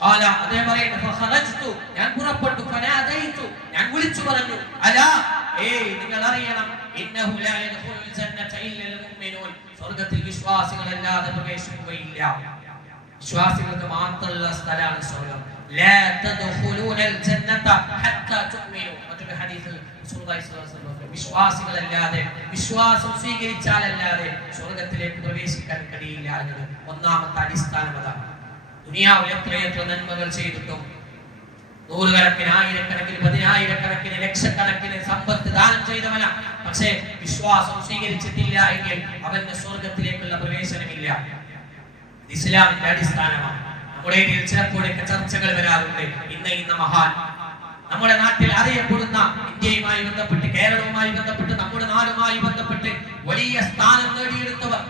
ഖാല അതേ പറയുന്നു ഫഖറജ്തു ഞാൻ പുറപ്പെട്ടു ഫനാദൈതു ഞാൻ വിളിച്ചു പറഞ്ഞു അലാ നിങ്ങൾ അറിയണം ഇന്നഹു ലാ യദ്ഖുലുൽ ജന്നത ഇല്ലൽ മുഅ്മിനൂൻ സ്വർഗ്ഗത്തിൽ വിശ്വാസികളല്ലാതെ പ്രവേശിക്കുകയില്ല വിശ്വാസികൾക്ക് മാത്രമുള്ള സ്ഥലമാണ് സ്വർഗ്ഗം ലാ തദ്ഖുലൂനൽ ജന്നത ഹത്താ തുഅ്മിനൂ മറ്റൊരു ഹദീസിൽ റസൂലുള്ളാഹി സ്വല്ലല്ലാഹു അലൈഹി വസല്ലം വിശ്വാസികളല്ലാതെ വിശ്വാസം സ്വീകരിച്ചാലല്ലാതെ സ്വർഗ്ഗത്തിലേക്ക് പ്രവേശിക്കാൻ കഴിയില്ല എന്നത് ഒന്നാമത്തെ അടിസ്ഥാനം അതാണ് ദുനിയാവിൽ എത്രയെത്ര നന്മകൾ ചെയ്തിട്ടും നൂറുകണക്കിന് ആയിരക്കണക്കിന് പതിനായിരക്കണക്കിന് ലക്ഷക്കണക്കിന് സമ്പത്ത് ദാനം ചെയ്തവനാ പക്ഷേ വിശ്വാസം സ്വീകരിച്ചിട്ടില്ല എങ്കിൽ അവന്റെ സ്വർഗത്തിലേക്കുള്ള പ്രവേശനമില്ല ഇസ്ലാമിന്റെ അടിസ്ഥാനമാണ് നമ്മുടെ ഇടയിൽ ചിലപ്പോഴൊക്കെ ചർച്ചകൾ വരാറുണ്ട് ഇന്ന മഹാൻ നമ്മുടെ നാട്ടിൽ അറിയപ്പെടുന്ന ഇന്ത്യയുമായി ബന്ധപ്പെട്ട് കേരളവുമായി ബന്ധപ്പെട്ട് നമ്മുടെ നാടുമായി ബന്ധപ്പെട്ട് വലിയ സ്ഥാനം നേടിയെടുത്തവർ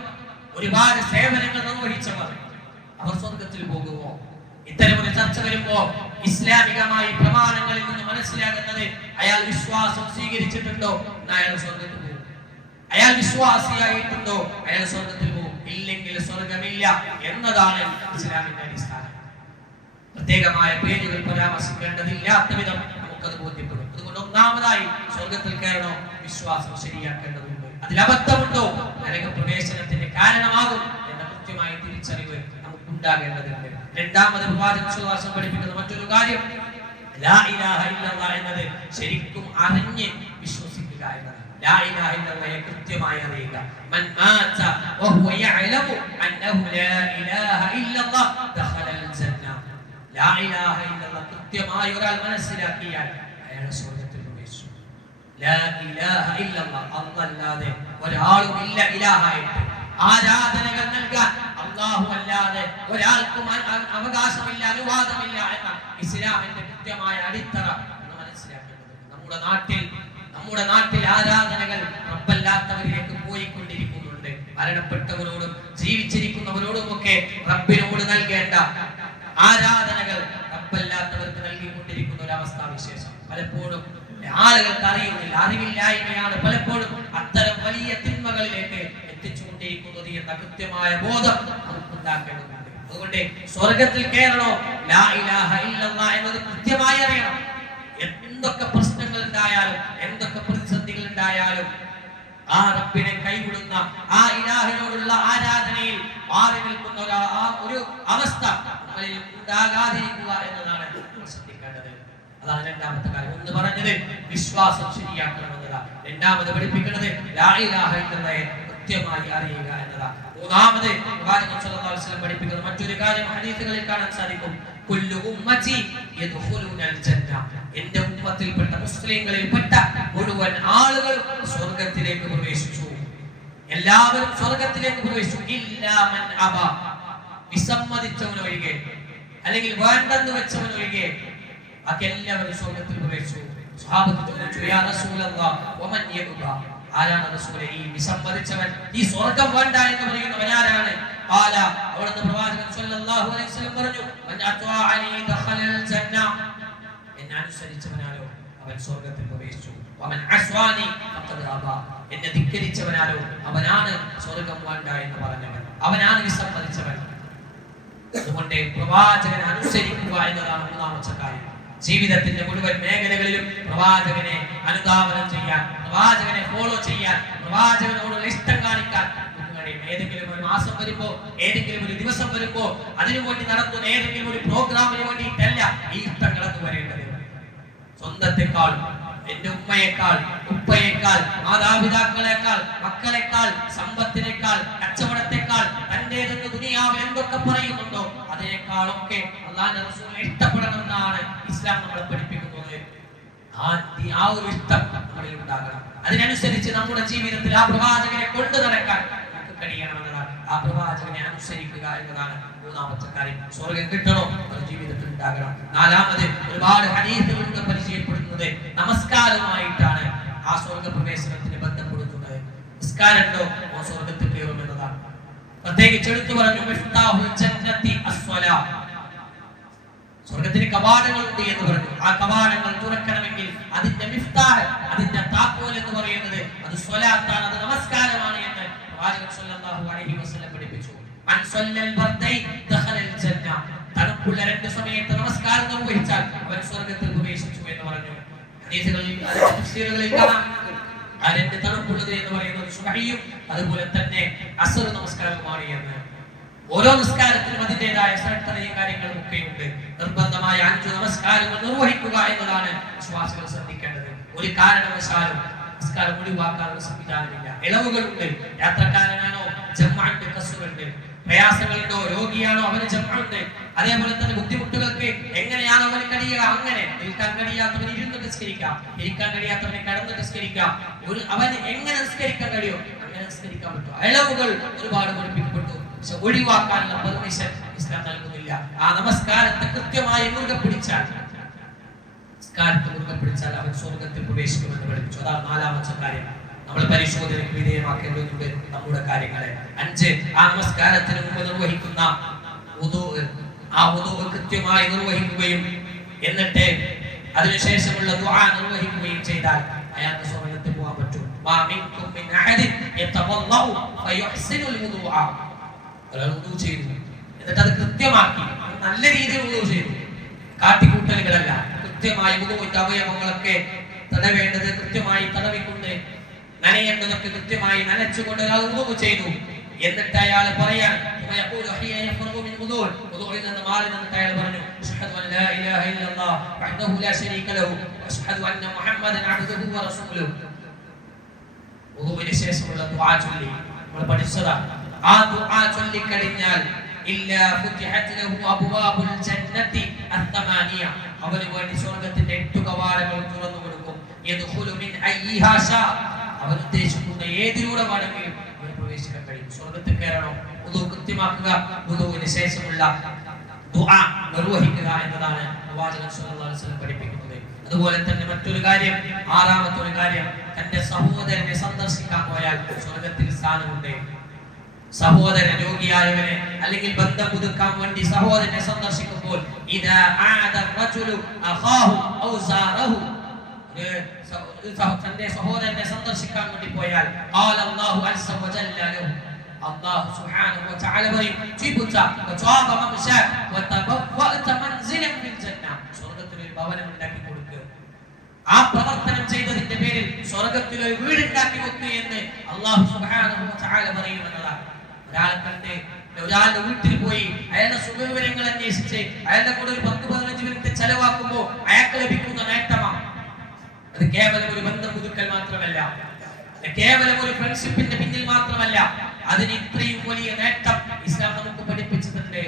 ഒരുപാട് സേവനങ്ങൾ നിർവഹിച്ചവർ അവർ സ്വർഗത്തിൽ പോകുമോ ഇത്തരമൊരു ചർച്ച വരുമ്പോ ഇസ്ലാമികമായി പ്രമാണങ്ങളിൽ നിന്ന് മനസ്സിലാകുന്നത് അയാൾ വിശ്വാസം സ്വീകരിച്ചിട്ടുണ്ടോ അയാൾ സ്വർഗത്തിൽ പോകും അയാൾ വിശ്വാസിയായിട്ടുണ്ടോ അയാൾ സ്വർഗത്തിൽ പോകും ഇല്ലെങ്കിൽ സ്വർഗമില്ല എന്നതാണ് ഇസ്ലാമിന്റെ അടിസ്ഥാനം പ്രത്യേകമായ പേരുകൾ പരാമർശിക്കേണ്ടതില്ലാത്ത വിധം നമുക്കത് ബോധ്യപ്പെടും അതുകൊണ്ട് ഒന്നാമതായി സ്വർഗത്തിൽ കയറണോ വിശ്വാസം ശരിയാക്കേണ്ടതുണ്ട് അതിൽ അബദ്ധമുണ്ടോ നരക പ്രവേശനത്തിന് കാരണമാകും എന്ന കൃത്യമായ തിരിച്ചറിവ് ഉണ്ടാകേണ്ടതുണ്ട് രണ്ടാമത് പ്രവാചകൻ പഠിപ്പിക്കുന്ന മറ്റൊരു കാര്യം ലാ ഇലാഹ ഇല്ലല്ലാഹ് എന്നത് ശരിക്കും അറിഞ്ഞ് വിശ്വസിക്കുക എന്നതാണ് ലാ ഇലാഹ ഇല്ലല്ലാഹ് കൃത്യമായി അറിയുക മൻ മാത വഹുവ യഅലമു അന്നഹു ലാ ഇലാഹ ഇല്ലല്ലാഹ് ദഖലൽ ജന്ന ലാ ഇലാഹ ഇല്ലല്ലാഹ് കൃത്യമായി ഒരാൾ മനസ്സിലാക്കിയാൽ അയാൾ സ്വർഗ്ഗത്തിൽ പ്രവേശിക്കും ലാ ഇലാഹ ഇല്ലല്ലാഹ് അല്ലാതെ ഒരാളും ഇല്ല ഇലാഹായിട്ട് ആരാധനകൾ നൽകാൻ അല്ലാഹു അല്ലാതെ ഒരാൾക്കും അവകാശമില്ല അനുവാദമില്ല എന്ന ഇസ്ലാമിന്റെ കൃത്യമായ അടിത്തറ എന്ന് മനസ്സിലാക്കേണ്ടതുണ്ട് നമ്മുടെ നാട്ടിൽ ആരാധനകൾ റബ്ബല്ലാത്തവരിലേക്ക് പോയിക്കൊണ്ടിരിക്കുന്നുണ്ട് മരണപ്പെട്ടവരോടും ജീവിച്ചിരിക്കുന്നവരോടുമൊക്കെ റബ്ബിനോട് നൽകേണ്ട ആരാധനകൾ റബ്ബല്ലാത്തവർക്ക് നൽകിക്കൊണ്ടിരിക്കുന്ന ഒരു അവസ്ഥാവിശേഷം പലപ്പോഴും ആളുകൾക്ക് അറിയുന്നില്ല അറിവില്ലായ്മയാണ് പലപ്പോഴും അത്തരം വലിയ തിന്മകളിലേക്ക് എത്തിച്ചുകൊണ്ടിരിക്കുന്നത് എന്ന കൃത്യമായ ബോധം നമുക്കുണ്ടാക്കേണ്ടതുണ്ട് അതുകൊണ്ട് സ്വർഗത്തിൽ കയറണോ ലാ ഇലാഹ ഇല്ലല്ലാഹ് എന്നത് കൃത്യമായി അറിയണം എന്തൊക്കെ പ്രശ്നങ്ങൾ ഉണ്ടായാലും എന്തൊക്കെ പ്രതിസന്ധികൾ ഉണ്ടായാലും ആ റബ്ബിനെ കൈവിടുന്ന ആ ഇലാഹിനോടുള്ള ആരാധനയിൽ മാറി നിൽക്കുന്ന ഒരു അവസ്ഥ നമ്മളിൽ ഉണ്ടാകാതിരിക്കുക എന്നതാണ് ശ്രദ്ധിക്കേണ്ടത് അതാണ് രണ്ടാമത്തെ കാര്യം ഒന്ന് പറഞ്ഞത് വിശ്വാസം ശരിയാക്കണം എന്നതാണ് രണ്ടാമത് പഠിപ്പിക്കുന്നത് ലാ ഇലാഹ ഇല്ലല്ലാഹ് കൃത്യമായി അറിയുക എന്നതാണ് മൂന്നാമത് പ്രവാചകൻ സ്വല്ലല്ലാഹു അലൈഹി വസല്ലം പഠിപ്പിക്കുന്ന മറ്റൊരു കാര്യം ഹദീസുകളിൽ കാണാൻ സാധിക്കും കുല്ലു ഉമ്മത്തി യദ്ഖുലൂനൽ ജന്ന എന്റെ ഉമ്മത്തിൽപ്പെട്ട മുസ്ലിങ്ങളിൽപ്പെട്ട മുഴുവൻ ആളുകൾ സ്വർഗ്ഗത്തിലേക്ക് പ്രവേശിച്ചു എല്ലാവരും സ്വർഗ്ഗത്തിലേക്ക് പ്രവേശിച്ചു ഇല്ലാ മൻ അബ വിസമ്മതിച്ചവൻ ഒഴികെ അല്ലെങ്കിൽ വേണ്ടെന്ന് വെച്ചവൻ ഒഴികെ ബാക്കി എല്ലാവരും സ്വർഗ്ഗത്തിൽ പ്രവേശിച്ചു സ്വഹാബത്ത് ചോദിച്ചു യാ റസൂലല്ലാഹ് വമൻ യഖബ ആരാണ് റസൂലേ ഈ വിസമ്മതിച്ചവൻ ഈ സ്വർഗ്ഗം വേണ്ട എന്ന് പറയുന്നവൻ ആരാണ് ഖാല അവിടുന്ന് പ്രവാചകൻ സ്വല്ലല്ലാഹു അലൈഹി വസല്ലം പറഞ്ഞു മൻ അത്വാഅനി ദഖലൽ ജന്ന എന്നെ അനുസരിച്ചവനാലോ അവൻ സ്വർഗ്ഗത്തിൽ പ്രവേശിച്ചു വമൻ അസ്വാനി ഫഖദ് അബ എന്നെ ധിക്കരിച്ചവനാലോ അവനാണ് സ്വർഗ്ഗം വേണ്ട എന്ന് പറഞ്ഞവൻ അവനാണ് വിസമ്മതിച്ചവൻ അതുകൊണ്ട് പ്രവാചകനെ അനുസരിക്കുക എന്നതാണ് മൂന്നാമത്തെ കാര്യം ജീവിതത്തിന്റെ മുഴുവൻ മേഖലകളിലും പ്രവാചകനെ അനുധാവനം ചെയ്യാൻ പ്രവാചകനെ ഫോളോ ചെയ്യാൻ പ്രവാചകനോടുള്ള ഇഷ്ടം കാണിക്കാൻ ഏതെങ്കിലും ഒരു മാസം വരുമ്പോ ഏതെങ്കിലും ഒരു ദിവസം വരുമ്പോ അതിനുവേണ്ടി നടത്തുന്ന ഏതെങ്കിലും ഒരു പ്രോഗ്രാമിന് വേണ്ടിയിട്ടല്ല ഈ ഇഷ്ടം കടന്നു വരേണ്ടത് സ്വന്തത്തെക്കാൾ എന്റെ ഉമ്മയേക്കാൾ ഉപ്പയേക്കാൾ മാതാപിതാക്കളെക്കാൾ മക്കളെക്കാൾ സമ്പത്തിനേക്കാൾ കച്ചവടത്തെക്കാൾ തന്റേതെന്ന് ദുനിയാവിൽ എന്തൊക്കെ പറയുന്നുണ്ടോ അതിനേക്കാളൊക്കെ അല്ലാഹുവിന്റെ റസൂലിനെ ഇഷ്ടപ്പെടണമെന്നാണ് ഇസ്ലാം നമ്മളെ പഠിപ്പിക്കുന്നത് ആ ഒരു ഇഷ്ടം നമ്മളിൽ ഉണ്ടാകണം അതിനനുസരിച്ച് നമ്മുടെ ജീവിതത്തിൽ ആ പ്രവാചകനെ കൊണ്ടു നടക്കാൻ നമുക്ക് കഴിയണമെന്നതാണ് ആ പ്രവാചകനെ അനുസരിക്കുക എന്നതാണ് മൂന്നാമത്തെ കാര്യം സ്വർഗ്ഗം കിട്ടണോ അത് ജീവിതത്തിൽ ഉണ്ടാകണം നാലാമത് ഒരുപാട് ഹദീസുകളുണ്ട് പരിചയപ്പെടുന്നത് നമസ്കാരവുമായിട്ടാണ് ആ സ്വർഗ്ഗ പ്രവേശനത്തിന് ബന്ധപ്പെടുത്തുന്നത് നിസ്കാരമുണ്ടോ ആ സ്വർഗ്ഗത്തിൽ കയറും എന്നതാണ് പ്രത്യേകിച്ച് എടുത്തു പറഞ്ഞു മിഫ്താഹുൽ ജന്നത്തി അസ്വലാ സ്വർഗ്ഗത്തിന് കവാടങ്ങളുണ്ട് എന്ന് പറഞ്ഞു ആ കവാടങ്ങൾ തുറക്കണമെങ്കിൽ അതിന്റെ മിഫ്താഹ് അതിന്റെ താക്കോൽ എന്ന് പറയുന്നത് അത് സ്വലാത്താണ് അത് നമസ്കാരമാണ് എന്ന് പ്രവാചകൻ സ്വല്ലല്ലാഹു അലൈഹി വസല്ലം പഠിപ്പിച്ചു മൻ സ്വല്ലൽ ബർദൈ ദഖലൽ ജന്ന തണുപ്പ് തണുപ്പുള്ള 2 സമയത്ത് നമസ്കാരം നിർവഹിച്ചാൽ അവൻ സ്വർഗ്ഗത്തിൽ പ്രവേശിച്ചു എന്ന് പറഞ്ഞു. ഹദീസുകളിൽ തഫ്സീറുകളിൽ കാണാം ആ 2 തണുപ്പുള്ളത് എന്ന് പറയുന്നത് സുബ്ഹിയും അതുപോലെ തന്നെ അസ്ർ നമസ്കാരവുമാണ് എന്ന്. ഓരോ നിസ്കാരത്തിനും അതിൻ്റെതായ ശ്രദ്ധയും കാര്യങ്ങളും ഒക്കെയുണ്ട്. നിർബന്ധമായ 5 നമസ്കാരങ്ങൾ നിർവഹിക്കുക എന്നതാണ് വിശ്വാസികൾ ശ്രദ്ധിക്കേണ്ടത്. ഒരു കാരണവശാലും നിസ്കാരം ഒഴിവാക്കാനുള്ള സംവിധാനമില്ല. ഇളവുകളുണ്ട്. യാത്രക്കാരനാണോ ജംഅുണ്ട്, കസ്റുണ്ട്. പ്രയാസങ്ങളുണ്ടോ, രോഗിയാണോ അവന് ജംഅുണ്ട്. അതേപോലെ തന്നെ ബുദ്ധിമുട്ടുകൾക്ക് എങ്ങനെയാണ് അവന് കഴിയുക അങ്ങനെ. നിൽക്കാൻ കഴിയാത്തവന് ഇരുന്ന് നിസ്കരിക്കാം, ഇരിക്കാൻ കഴിയാത്തവന് കിടന്ന് നിസ്കരിക്കാം. അവന് എങ്ങനെ നിസ്കരിക്കാൻ കഴിയും അങ്ങനെ നിസ്കരിക്കാൻ പറ്റും. ഇളവുകൾ ഒരുപാട് പഠിപ്പിക്കപ്പെട്ടു. പക്ഷെ ഒഴിവാക്കാനുള്ള പെർമിഷൻ ഇസ്ലാം നൽകുന്നില്ല. ആ നമസ്കാരത്തെ കൃത്യമായി മുറുകെ പിടിച്ചാൽ അവൻ സ്വർഗ്ഗത്തിൽ പ്രവേശിക്കുമെന്ന് പഠിപ്പിച്ചു. അതാണ് 4ാമത്തെ കാര്യം. നമ്മൾ പരിശോധനയ്ക്ക് വിധേയമാക്കേണ്ടതുണ്ട് നമ്മുടെ കാര്യങ്ങളെ. 5 ആ നമസ്കാരത്തിന് മുമ്പ് നിർവഹിക്കുന്ന ആ വുദൂ കൃത്യമായി നിർവഹിക്കുകയും എന്നിട്ട് അതിനുശേഷമുള്ള ദുആ നിർവഹിക്കുകയും ചെയ്താൽ അയാൾക്ക് സ്വർഗ്ഗത്തിൽ പോകാൻ പറ്റും. മാ മിൻകും മിൻ അഹദിൻ യതവല്ലഉ ഫയുഹ്സിനുൽ വുദൂഅ. ഒരാൾ വുദൂ ചെയ്തു എന്നിട്ട് അത് കൃത്യമാക്കി നല്ല രീതിയിൽ വുദൂ ചെയ്തു, കാട്ടിക്കൂട്ടലുകളല്ല. കൃത്യമായി വുദൂഇന്റെ അവയവങ്ങളൊക്കെ തടവേണ്ടത് കൃത്യമായി തടവിക്കൊണ്ട് നനയേണ്ടതൊക്കെ കൃത്യമായി നനച്ചുകൊണ്ട് ഒരാൾ വുദൂ ചെയ്തു. എന്നിട്ട് അയാൾ പറയാൻ ശേഷമുള്ള ദുആ ചൊല്ലി നമ്മൾ പഠിച്ചതാണ്. ആ ദുആ ചൊല്ലിക്കഴിഞ്ഞാൽ ഇല്ലാ ഫുതിഹത് ലഹു അബ്വാബുൽ ജന്നതി അത്തമാനിയ. അവന് വേണ്ടി സ്വർഗ്ഗത്തിന്റെ 8 കവാടങ്ങൾ തുറന്നു കൊടുക്കും. യദ്ഖുലു മിൻ അയ്യിഹാ ഷാ. അവൻ ഉദ്ദേശിക്കുന്ന ഏതിലൂടെ വേണമെങ്കിലും അവന് പ്രവേശിക്കാൻ കഴിയും. സ്വർഗ്ഗത്തിൽ കയറണം, വുദൂ കൃത്യമാക്കുക, വുദൂവിന് ശേഷമുള്ള ദുആ നിർവഹിക്കുക എന്നതാണ് പ്രവാചകൻ സ്വല്ലല്ലാഹു അലൈഹി വസല്ലം പഠിപ്പിക്കുന്നത്. അതുപോലെ തന്നെ മറ്റൊരു കാര്യം, 6ാമത്തെ ഒരു കാര്യം, തന്റെ സഹോദരനെ സന്ദർശിക്കാൻ പോയാൽ സ്വർഗ്ഗത്തിൽ സ്ഥാനമുണ്ട്. സഹോദരൻ രോഗിയായവനെ അല്ലെങ്കിൽ ബന്ധം പുതുക്കാൻ വേണ്ടി സഹോദരനെ സന്ദർശിക്കുമ്പോൾ ഇദാ ആദ റജുലു അഖാഹു ഔ സാറഹു, തന്റെ സഹോദരനെ സന്ദർശിക്കാൻ വേണ്ടി പോയാൽ ഖാല അല്ലാഹു അസ്സ വജല്ല ലഹു, അല്ലാഹു സുബ്ഹാനഹു വ തആല പറയും ജിബുത വതവാബ മംശാ വതബവഅത മൻസിലൻ ഫിൽ ജന്ന. സ്വർഗ്ഗത്തിൽ ഒരു ഭവനം ഉണ്ടാക്കി കൊടുക്കുക. ആ പ്രവർത്തനം ചെയ്തതിന്റെ പേരിൽ സ്വർഗ്ഗത്തിൽ ഒരു വീട് ഉണ്ടാക്കി വെക്കുക എന്ന് അല്ലാഹു സുബ്ഹാനഹു വ തആല പറയുമെന്നതാണ്. ഒരാളുടെ വീട്ടിൽ പോയി അയാളുടെ സുഖവിവരങ്ങൾ അന്വേഷിച്ച് അയാളുടെ കൂടെ ഒരു 10-15 മിനിറ്റ് ചെലവാക്കുമ്പോൾ അയാൾക്ക് ലഭിക്കുന്ന നേട്ടമാണ്. അത് കേവലം ഒരു ബന്ധം പുതുക്കൽ മാത്രമല്ല, കേവലം ഒരു ഫ്രണ്ട്ഷിപ്പിന്റെ പിന്നിൽ മാത്രമല്ല, അതിന് ഇത്രയും വലിയ നേട്ടം ഇസ്ലാം നമുക്ക് പഠിപ്പിച്ചിട്ടുണ്ട്.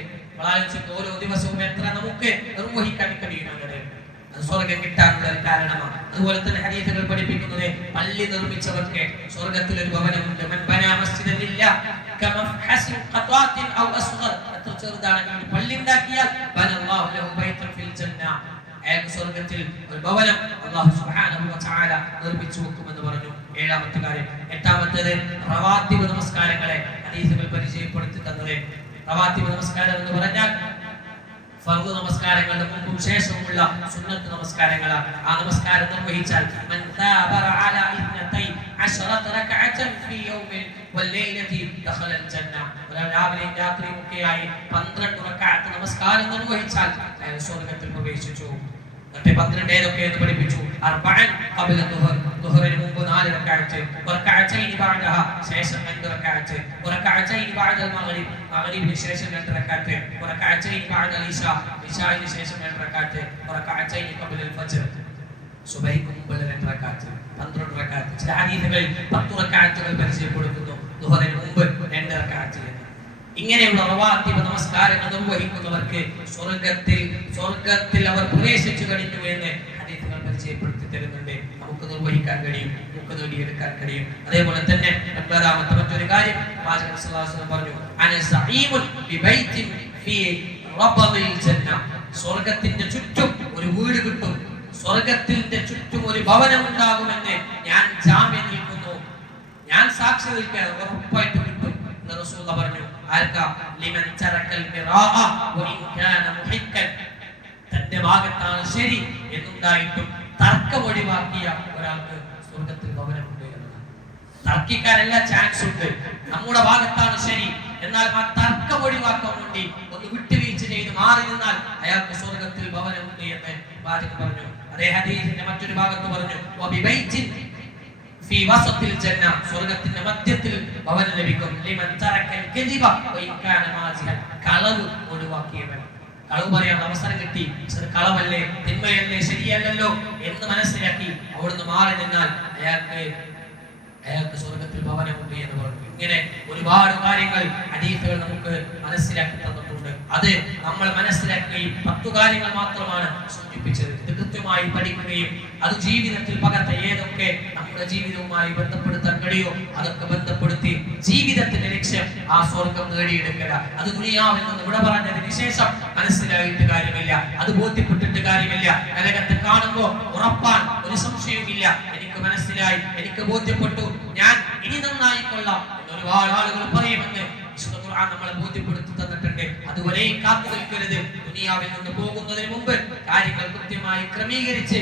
ഓരോ ദിവസവും എത്ര നമുക്ക് നിർവഹിക്കാൻ കഴിയുന്നത് അത് സ്വർഗ്ഗം കിട്ടാനുള്ള ഒരു കാരണമാണ്. അതുപോലെ തന്നെ ഹദീസുകൾ പഠിപ്പിക്കുന്നത് പള്ളി നിർമ്മിച്ചവർക്ക് സ്വർഗ്ഗത്തിൽ ഒരു ഭവനമുണ്ട്. മൻ ബനാ മസ്ജിദൻ ലില്ലാഹ് കമഫ്ഹസിൻ ഖത്വാത്തിൻ ഔ അസ്ഗർ. എത്ര ചെറുതാണെങ്കിലും പള്ളി ഉണ്ടാക്കിയാൽ ബനല്ലാഹു ലഹു ബൈതൻ ഫിൽ ജന്ന. അയാൾക്ക് സ്വർഗ്ഗത്തിൽ ഒരു ഭവനം അല്ലാഹു സുബ്ഹാനഹു വ തആല നിർമ്മിച്ചു വെക്കുമെന്ന് പറഞ്ഞു. 7ാമത്തെ കാര്യം. 8ാമത്തേത് റവാത്തിബ് നമസ്കാരങ്ങളെ ഹദീസുകൾ പരിചയപ്പെടുത്തി തന്നത്. റവാത്തിബ് നമസ്കാരം എന്ന് പറഞ്ഞാൽ ഫർദ് നമസ്കാരങ്ങളുടെ മുമ്പും ശേഷവുമുള്ള സുന്നത്ത് നമസ്കാരങ്ങളാണ്. ആ നമസ്കാരം നിർവഹിച്ചാൽ മൻ താബറ അലാ 12 റക്അതൻ ഫീ യൗമിൻ വല്ലൈലതി ദഖലൽ ജന്ന. രാവിലെയും രാത്രിയും ഒക്കെയായി 12 റക്അത്ത് നമസ്കാരം നിർവഹിച്ചാൽ അയാൾ സ്വർഗ്ഗത്തിൽ പ്രവേശിച്ചു. മറ്റേ 12 ഏതൊക്കെ എന്ന് പഠിപ്പിച്ചു. അർബഅൻ ഖബല ദുഹർ, ദുഹറിന് മുമ്പ് 4 റക്അത്ത്, റക്അത്തൈനി ബഅദഹ ശേഷം 2 റക്അത്ത്, റക്അത്തൈനി ബഅദൽ മഗ്രിബ്, മഗ്രിബിന് ശേഷം 2 റക്അത്ത്, റക്അത്തൈനി ബഅദൽ ഇശാ, ഇശായിന് ശേഷം 2 റക്അത്ത്, റക്അത്തൈനി ഖബലൽ ഫജ്ർ, സുബഹിക്ക് മുമ്പുള്ള 2 റക്അത്ത്, 12 റക്അത്ത്. ചില ഹദീസുകളിൽ 10 റക്അത്തുകൾ പരിചയപ്പെടുത്തുന്നു, ദുഹറിന് മുമ്പ് 2 റക്അത്ത്. ഇങ്ങനെയുള്ള റവാത്തിബ് നമസ്കാരങ്ങൾ നിർവഹിക്കുന്നവർക്ക് സ്വർഗ്ഗത്തിൽ അവർ പ്രവേശിച്ചു കഴിഞ്ഞു എന്ന് ഹദീസുകൾ പരിചയപ്പെടുത്തി തരുന്നുണ്ട്. നമുക്ക് നിർവഹിക്കാൻ കഴിയും, നമുക്ക് നേടിയെടുക്കാൻ കഴിയും. അതേപോലെ തന്നെ 9ാമത്തെ മറ്റൊരു കാര്യം പ്രവാചകൻ സ്വല്ലല്ലാഹു അലൈഹി വസല്ലം പറഞ്ഞു, അന സഈമുൻ ബിബൈത്തിൻ ഫീ റബദിൽ ജന്ന. സ്വർഗ്ഗത്തിന്റെ ചുറ്റും ഒരു വീട് കിട്ടും, സ്വർഗ്ഗത്തിന്റെ ചുറ്റും ഒരു ഭവനം ഉണ്ടാകുമെന്ന് ഞാൻ ജാമ്യം നിൽക്കുന്നു, ഞാൻ സാക്ഷി നിൽക്കാൻ ഉറപ്പായിട്ടും കിട്ടും എന്ന് റസൂൽ പറഞ്ഞു. ആർക്കാ? ലിമൻ തറക്കൽ മിറാഅ വഇൻ കാന മുഹിക്കൻ. തന്റെ ഭാഗത്താണ് ശരി എന്നുണ്ടായിട്ടും തർക്കം ഒഴിവാക്കിയ ഒരാൾക്ക് സ്വർഗ്ഗത്തിൽ ഭവനമുണ്ട് എന്നതാണ്. തർക്കിക്കാൻ എല്ലാ ചാൻസ് ഉണ്ട്. നമ്മുടെ ഭാഗത്താണ് ശരി, എന്നാൽ ആ തർക്കം ഒഴിവാക്കാൻ വേണ്ടി ഒന്ന് വിട്ടുവീഴ്ച ചെയ്ത് മാറി നിന്നാൽ അയാൾക്ക് സ്വർഗ്ഗത്തിൽ ഭവനമുണ്ട് എന്ന് പ്രവാചകൻ പറഞ്ഞു. അതേ ഹദീസിന്റെ മറ്റൊരു ഭാഗത്ത് പറഞ്ഞു വബിബൈത്തിൻ ഫീ വസത്തിൽ ജന്ന, സ്വർഗ്ഗത്തിന്റെ മധ്യത്തിൽ ഭവനം ലഭിക്കും ലിമൻ തറക്കൽ കദിബ വഇൻ കാന മാസിഹൻ, കളവ് ഒഴിവാക്കിയവൻ. കളവ് പറയാൻ അവസരം കിട്ടി, കളവല്ലേ തിന്മയല്ലേ ശരിയല്ലല്ലോ എന്ന് മനസ്സിലാക്കി അവിടുന്ന് മാറി നിന്നാൽ അയാൾക്ക് സ്വർഗ്ഗത്തിൽ ഭവനമുണ്ട് എന്ന് പറഞ്ഞു. ഇങ്ങനെ ഒരുപാട് കാര്യങ്ങൾ ഹദീസുകൾ നമുക്ക് മനസ്സിലാക്കി തന്നിട്ടുണ്ട്. അത് നമ്മൾ മനസ്സിലാക്കുകയും 10 കാര്യങ്ങൾ മാത്രമാണ് സൂചിപ്പിച്ചത്. ഇത് കൃത്യമായി പഠിക്കുകയും അത് ജീവിതത്തിൽ പകർത്ത ഏതൊക്കെ നമ്മുടെ ജീവിതവുമായി ബന്ധപ്പെടുത്താൻ കഴിയോ അതൊക്കെ ബന്ധപ്പെടുത്തി ജീവിതത്തിന്റെ ലക്ഷ്യം ആ സ്വർഗം നേടിയെടുക്കല. അത് ദുനിയാവിൽ നിന്ന് ഇവിടെ പറഞ്ഞതിന് ശേഷം മനസ്സിലായിട്ട് കാര്യമില്ല, അത് ബോധ്യപ്പെട്ടിട്ട് കാര്യമില്ല. നരകത്തെ കാണുമ്പോൾ ഉറപ്പാൻ ഒരു സംശയവുമില്ല, എനിക്ക് മനസ്സിലായി, എനിക്ക് ബോധ്യപ്പെട്ടു, ഞാൻ ഇനി നന്നായിക്കൊള്ളാം എന്ന് ഒരുപാട് ആളുകൾ പറയുമെന്ന് വിശുദ്ധ ഖുർആൻ നമ്മളെ ബോധ്യപ്പെടുത്തി തന്നിട്ടുണ്ട്. അതുവരെ കാത്തു നിൽക്കരുത്. ദുനിയാവിൽ നിന്ന് പോകുന്നതിന് മുമ്പ് കാര്യങ്ങൾ കൃത്യമായി ക്രമീകരിച്ച്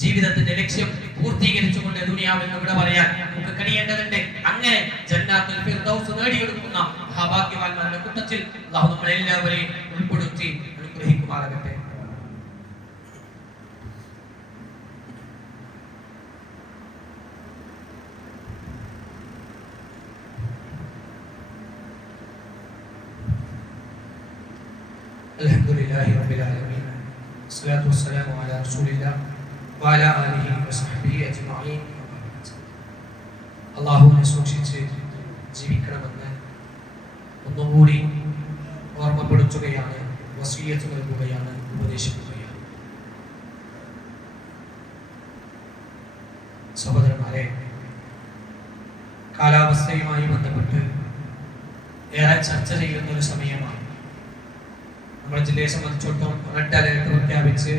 ജീവിതത്തിന്റെ ലക്ഷ്യം പൂർത്തീകരിച്ചുകൊണ്ട് ദുനിയാവിൽ നിന്ന് ഇവിടെ പറയാൻ നമുക്ക് കഴിയേണ്ടതുണ്ട്. അങ്ങനെ ജന്നാത്തുൽ ഫിർദൗസ് നേടിയെടുക്കുന്ന മഹാഭാഗ്യവാന്മാരുടെ കൂട്ടത്തിൽ അല്ലാഹു നമ്മളെല്ലാവരെയും ഉൾപ്പെടുത്തി അനുഗ്രഹിക്കുമാറാകട്ടെ. അൽഹംദുലില്ലാഹി റബ്ബിൽ ആലമീൻ, സ്വലാത്തു വസ്സലാമു അലാ റസൂലില്ലാഹ് വഅലാ ആലിഹി വസഹ്ബിഹി അജ്മഈൻ. അല്ലാഹുവിനെ സൂക്ഷിച്ച് ജീവിക്കണമെന്ന് ഒന്നുകൂടി ഓർമ്മപ്പെടുത്തുകയാണ്, വസിയ്യത്ത് നൽകുകയാണ്, ഉപദേശിക്കുകയാണ്. സഹോദരന്മാരെ, കാലാവസ്ഥയുമായി ബന്ധപ്പെട്ട് ഏറെ ചർച്ച ചെയ്യുന്ന ഒരു സമയമാണ്. നമ്മുടെ ജില്ലയെ സംബന്ധിച്ചിടത്തോളം റെഡ് അലേർട്ട് പ്രഖ്യാപിച്ച്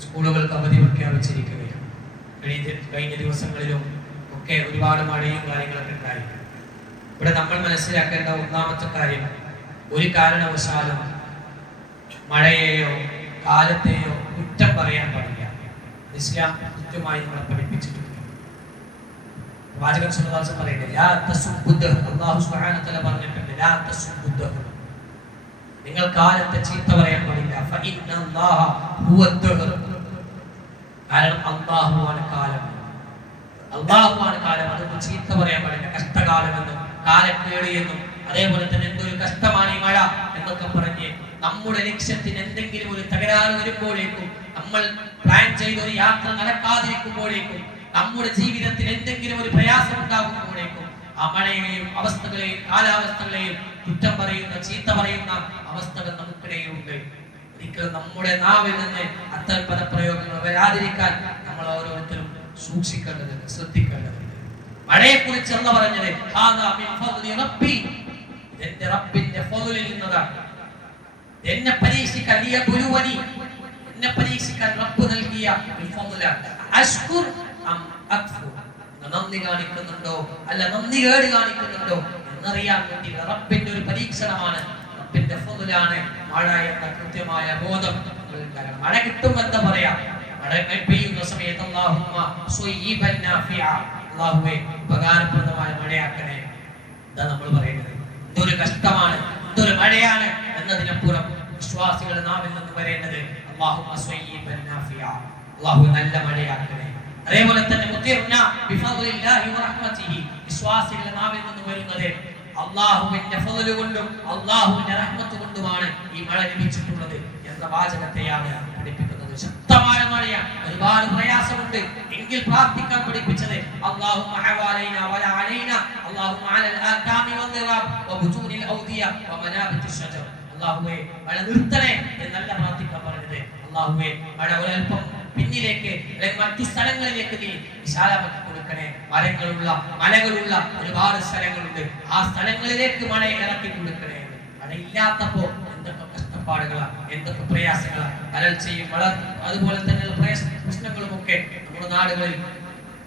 സ്കൂളുകൾക്ക് അവധി പ്രഖ്യാപിച്ചിരിക്കുകയാണ്. കഴിഞ്ഞ ദിവസങ്ങളിലും ഒക്കെ ഒരുപാട് മഴയും കാര്യങ്ങളൊക്കെ ഉണ്ടായി. ഇവിടെ നമ്മൾ മനസ്സിലാക്കേണ്ട ഒന്നാമത്തെ കാര്യം, ഒരു കാരണവശാലും മഴയെയോ കാലത്തെയോ കുറ്റം പറയാൻ പാടില്ല. ഇസ്ലാം കൃത്യമായി നമ്മളെ പഠിപ്പിച്ചിട്ടുണ്ട്. പ്രവാചകൻ സല്ലല്ലാഹു അലൈഹി വസല്ലം പറയുന്നത് ലാ തസുബ്ബുദഹ്, അല്ലാഹു സുബ്ഹാനഹു വ തആല പറഞ്ഞിട്ടുണ്ട് ലാ തസുബ്ബുദഹ്, നിങ്ങൾ കാലത്തെ ചീത്ത പറയാൻ പാടില്ല. ഫഇന്നല്ലാഹ ഹുവദ്ദഹർ, കാരണം അല്ലാഹുവാണ് കാലം, അല്ലാഹുവാണ് കാലം. അതുകൊണ്ട് ചീത്ത പറയാൻ പാടില്ല. കഷ്ടകാലമെന്നും കാലക്കേട് എന്നും അതേപോലെ തന്നെ എന്തൊരു കഷ്ടമാണ് ഈ മഴ എന്നൊക്കെ പറഞ്ഞ് നമ്മുടെ ലക്ഷ്യത്തിന് എന്തെങ്കിലും ഒരു തകരാറ് വരുമ്പോഴേക്കും, നമ്മൾ പ്ലാൻ ചെയ്ത ഒരു യാത്ര നടക്കാതിരിക്കുമ്പോഴേക്കും, നമ്മുടെ ജീവിതത്തിൽ എന്തെങ്കിലും ഒരു പ്രയാസം ഉണ്ടാകുമ്പോഴേക്കും ആ മഴയെയും അവസ്ഥകളെയും കാലാവസ്ഥകളെയും കുറ്റം പറയുന്ന ചീത്ത പറയുന്ന അവസ്ഥകൾ നമുക്കിടയിലുണ്ട്. ഒരിക്കലും നമ്മുടെ നാവിൽ നിന്ന് അത്തരം പദപ്രയോഗങ്ങൾ വരാതിരിക്കാൻ നമ്മൾ ഓരോരുത്തരും സൂക്ഷിക്കേണ്ടതുണ്ട്, ശ്രദ്ധിക്കേണ്ടതുണ്ട്. മഴയെ കുറിച്ച് അല്ലാഹു പറഞ്ഞത് ഹാദാ മിൻ ഫദ്ലി റബ്ബി, എന്റെ റബ്ബിന്റെ ഫദ്ലിൽ നിന്നതാണ്. എന്നെ പരീക്ഷിക്കാൻ ലിയബ്ലുവനി, എന്നെ പരീക്ഷിക്കാൻ റബ്ബ് നൽകിയ ഒരു ഫദ്ലാണ്. അഷ്കുർ അം അക്ഫുർ, നന്ദി കാണിക്കുന്നുണ്ടോ അല്ല നന്ദി കേട് കാണിക്കുന്നുണ്ടോ എന്നറിയാൻ വേണ്ടി റബ്ബിന്റെ ഒരു പരീക്ഷണമാണ്, റബ്ബിന്റെ ഫദ്ലാണ് മഴ എന്ന കൃത്യമായ ബോധം. മഴ കിട്ടും എന്താ പറയാ, മഴ പെയ്യുന്ന സമയത്ത് അല്ലാഹുമ്മ സ്വയ്യിബൻ നാഫിഅ, അല്ലാഹുവേ ഉപകാരപ്രദമായ മഴയാക്കണേ. ഇതാ നമ്മൾ പറയുന്നത്. എന്തൊരു കഷ്ടമാണ്, എന്തൊരു മഴയാണ് എന്നതിനപ്പുറം വിശ്വാസികളുടെ നാവിൽ നിന്ന് വരേണ്ടത് അല്ലാഹുമ്മ സ്വയ്യിബൻ നാഫിഅ, അല്ലാഹു നല്ല മഴയാക്കണേ. അതേപോലെ തന്നെ മുതിർന ബിഫദ്ലില്ലാഹി വറഹ്മതിഹി, വിശ്വാസികളുടെ നാവിൽ നിന്ന് വരുന്നത് അല്ലാഹുവിന്റെ ഫദ്ൽ കൊണ്ടും അല്ലാഹുവിന്റെ റഹ്മത്ത് കൊണ്ടുമാണ് ഈ മഴ ലഭിച്ചിട്ടുള്ളത് എന്ന വാചകത്തെയാണ് പഠിപ്പിക്കുന്നത്. ശക്തമായ മഴയാണ്, ഒരുപാട് പ്രയാസമുണ്ട്, എങ്കിൽ പ്രാർത്ഥിക്കാൻ പഠിപ്പിച്ചത് അല്ലാഹുമ്മ ഹവാലൈന വലാ അലൈന, അല്ലാഹുമ്മ അലൽ ആകാമി വന്നിറാബ് വബുതൂനിൽ ഔദിയ വമനാബിത്തിശ് ശജർ, അല്ലാഹുവേ മഴ നിർത്തണേ എന്നല്ല പ്രാർത്ഥിക്കാൻ പറഞ്ഞത്. അല്ലാഹുവേ മഴ ഒരൽപ്പം പിന്നിലേക്ക് മറ്റു സ്ഥലങ്ങളിലേക്ക് നീ വിശാലമാക്കി കൊടുക്കണേ. മലകളുള്ള ഒരുപാട് സ്ഥലങ്ങളുണ്ട്, ആ സ്ഥലങ്ങളിലേക്ക് മഴ ഇറക്കി കൊടുക്കണേ. മഴയില്ലാത്തപ്പോ എന്തൊക്കെ കഷ്ടപ്പാടുകളാണ്, എന്തൊക്കെ പ്രയാസങ്ങളാണ്, വരൾച്ചയും അതുപോലെ തന്നെയുള്ള പ്രശ്നങ്ങളും ഒക്കെ നമ്മുടെ നാടുകളിൽ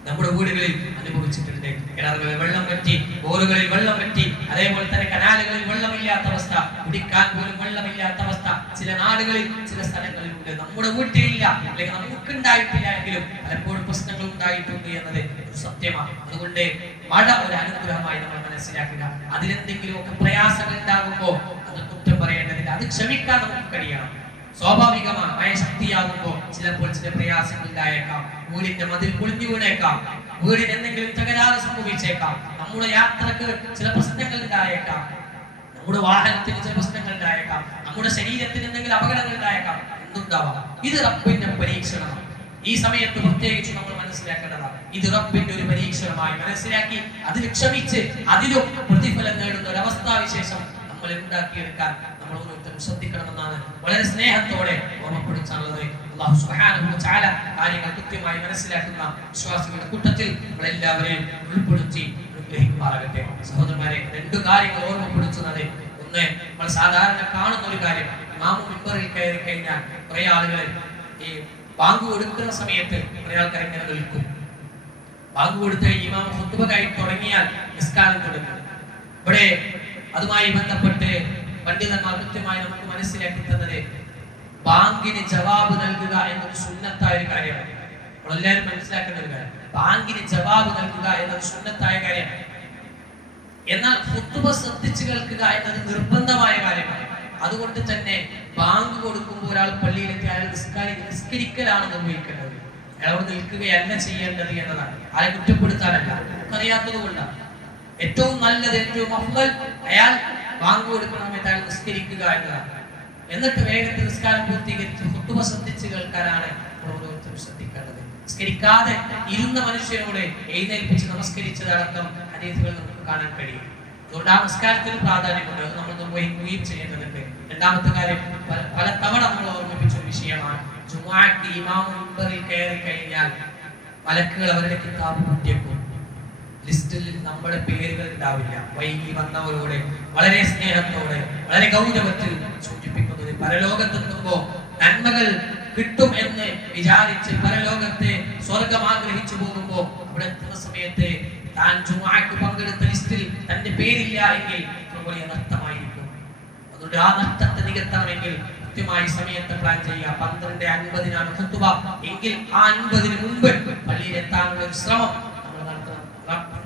നമ്മുടെ വീടുകളിൽ അനുഭവിച്ചിട്ടുണ്ട്. കിണറുകളിൽ വെള്ളം വറ്റി, ബോറുകളിൽ വെള്ളം വറ്റി, അതേപോലെ തന്നെ കനാലുകളിൽ വെള്ളമില്ലാത്ത അവസ്ഥ, കുടിക്കാൻ പോലും വെള്ളമില്ലാത്ത അവസ്ഥ ചില നാടുകളിൽ ചില സ്ഥലങ്ങളിൽ ഉണ്ട്. നമ്മുടെ വീട്ടിലില്ല, അല്ലെങ്കിൽ നമുക്ക് ഉണ്ടായിട്ടില്ല എങ്കിലും പലപ്പോഴും പ്രശ്നങ്ങൾ ഉണ്ടായിട്ടുണ്ട് എന്നത് സത്യമാണ്. അതുകൊണ്ട് മഴ ഒരു അനുഗ്രഹമായി നമ്മൾ മനസ്സിലാക്കുക. അതിലെന്തെങ്കിലുമൊക്കെ പ്രയാസങ്ങൾ ഉണ്ടാകുമ്പോൾ അത് കുറ്റം പറയേണ്ടതില്ല, അത് ക്ഷമിക്കാൻ നമുക്ക് കഴിയണം. സ്വാഭാവികമായ ശക്തിയാകുമ്പോൾ ചിലപ്പോൾ ചില പ്രയാസങ്ങൾ ഉണ്ടായേക്കാം, വീടിന്റെ മതിൽ പൊളിഞ്ഞു വീണേക്കാം, വീടിന് എന്തെങ്കിലും തകരാറ് സംഭവിച്ചേക്കാം, നമ്മുടെ യാത്രക്ക് ചില പ്രശ്നങ്ങൾ ഉണ്ടായേക്കാം, നമ്മുടെ വാഹനത്തിന് ചില പ്രശ്നങ്ങൾ ഉണ്ടായേക്കാം, നമ്മുടെ ശരീരത്തിന് എന്തെങ്കിലും അപകടങ്ങൾ ഉണ്ടായേക്കാം, എന്തുണ്ടാവാം. ഇത് റബ്ബിന്റെ പരീക്ഷണമാണ്. ഈ സമയത്ത് പ്രത്യേകിച്ച് നമ്മൾ മനസ്സിലാക്കേണ്ടതാണ്, ഇത് റബ്ബിന്റെ ഒരു പരീക്ഷണമായി മനസ്സിലാക്കി അതിൽ ക്ഷമിച്ച് അതിലും പ്രതിഫലം നേടുന്ന ഒരു അവസ്ഥാവിശേഷം നമ്മൾ ഉണ്ടാക്കിയെടുക്കാൻ നമ്മൾ ഓരോരുത്തരും ശ്രദ്ധിക്കണമെന്നാണ് വളരെ സ്നേഹത്തോടെ ഓർമ്മപ്പെടുത്താനുള്ളത്. അല്ലാഹു സുബ്ഹാനഹു വ തആല കാര്യങ്ങൾ കൃത്യമായി മനസ്സിലാക്കുന്ന വിശ്വാസികളുടെ കൂട്ടത്തിൽ നമ്മളെല്ലാവരെയും ഉൾപ്പെടുത്തി അനുഗ്രഹിക്കുമാറാകട്ടെ. സഹോദരന്മാരെ, രണ്ട് കാര്യങ്ങൾ ഓർമ്മപ്പെടുത്തുന്നത്, ഒന്ന്, നമ്മൾ സാധാരണ കാണുന്ന ഒരു കാര്യം, ഇമാം മിമ്പറിൽ കയറി കഴിഞ്ഞാൽ കുറെ ആളുകൾ ഈ ബാങ്ക് കൊടുക്കുന്ന സമയത്ത് കുറെ ആൾക്കാർ ഇങ്ങനെ നിൽക്കും. ബാങ്ക് കൊടുത്ത് ഇമാം ഖുത്ബ കഴിഞ്ഞ് തുടങ്ങിയാൽ നിസ്കാരം തുടങ്ങും. ഇവിടെ അതുമായി ബന്ധപ്പെട്ട് പണ്ഡിതന്മാർ കൃത്യമായി നമുക്ക് മനസ്സിലാക്കി തന്നത്, ബാങ്കിന് ജവാബ് നൽകുക എന്നൊരു സുന്നത്തായ ഒരു കാര്യമാണ്. നമ്മളെല്ലാവരും മനസ്സിലാക്കേണ്ട ഒരു കാര്യം, ബാങ്കിന് ജവാബ് നൽകുക എന്നത് സുന്നത്തായ കാര്യമാണ്. എന്നാൽ ഖുത്ബ ശ്രദ്ധിച്ചു കേൾക്കുക എന്നത് നിർബന്ധമായ കാര്യമാണ്. അതുകൊണ്ട് തന്നെ ബാങ്ക് കൊടുക്കുമ്പോൾ ഒരാൾ പള്ളിയിലെത്തി അയാൾ നിസ്കരിക്കലാണ് നിർവഹിക്കേണ്ടത്, അയാൾ നിൽക്കുകയല്ല ചെയ്യേണ്ടത് എന്നതാണ്. ആരെ കുറ്റപ്പെടുത്താനല്ല, അറിയാത്തത് കൊണ്ടാണ്. ഏറ്റവും നല്ലത്, ഏറ്റവും അഫ്ളൽ, അയാൾ ബാങ്ക് കൊടുക്കുന്ന സമയത്ത് അയാൾ നിസ്കരിക്കുക എന്നതാണ്. എന്നിട്ട് വേഗത്തിൽ നിസ്കാരം പൂർത്തീകരിച്ച് ഖുത്ബ ശ്രദ്ധിച്ചു കേൾക്കാനാണ് ഓരോരുത്തരും ശ്രദ്ധിക്കേണ്ടത്. നിസ്കരിക്കാതെ ഇരുന്ന മനുഷ്യനോട് എഴുന്നേൽപ്പിച്ച് നമസ്കരിച്ചതടക്കം ഹദീസുകൾ നമുക്ക് കാണാൻ കഴിയും. അതുകൊണ്ട് ആ നമസ്കാരത്തിന് പ്രാധാന്യമുണ്ട്, അത് നമ്മൾ നിർവഹിക്കുകയും ചെയ്യേണ്ടതുണ്ട്. രണ്ടാമത്തെ കാര്യം, പല തവണ നമ്മൾ ഓർമ്മിപ്പിച്ച ഒരു വിഷയമാണ്, ജുമുഅക്ക് ഇമാം മിമ്പറിൽ കയറി കഴിഞ്ഞാൽ മലക്കുകൾ അവരുടെ കിതാബ് പൂട്ടിയേക്കും. ലിസ്റ്റിൽ നമ്മുടെ പേരുകൾ ഉണ്ടാവില്ല. വൈകി വന്നവരോട് വളരെ സ്നേഹത്തോടെ വളരെ ഗൗരവത്തിൽ സൂചിപ്പിക്കുന്നത്, പരലോകത്തെത്തുമ്പോ നന്മകൾ കിട്ടും എന്ന് വിചാരിച്ച് പരലോകത്തെ സ്വർഗം ആഗ്രഹിച്ചു പോകുമ്പോ അവിടെ എത്തുന്ന സമയത്ത് താൻ ജുമുഅക്ക് പങ്കെടുത്ത ലിസ്റ്റിൽ തന്റെ പേരില്ല എങ്കിൽ വലിയ നഷ്ടമായിരിക്കും. അതുകൊണ്ട് ആ നഷ്ടത്തെ നികത്തണമെങ്കിൽ കൃത്യമായി സമയത്ത് പ്ലാൻ ചെയ്യുക. 12:50 ഖുത്ബ എങ്കിൽ ആ 50 മുമ്പ് പള്ളിയിൽ എത്താനുള്ള ഒരു ശ്രമം നമ്മൾ നടത്തണം.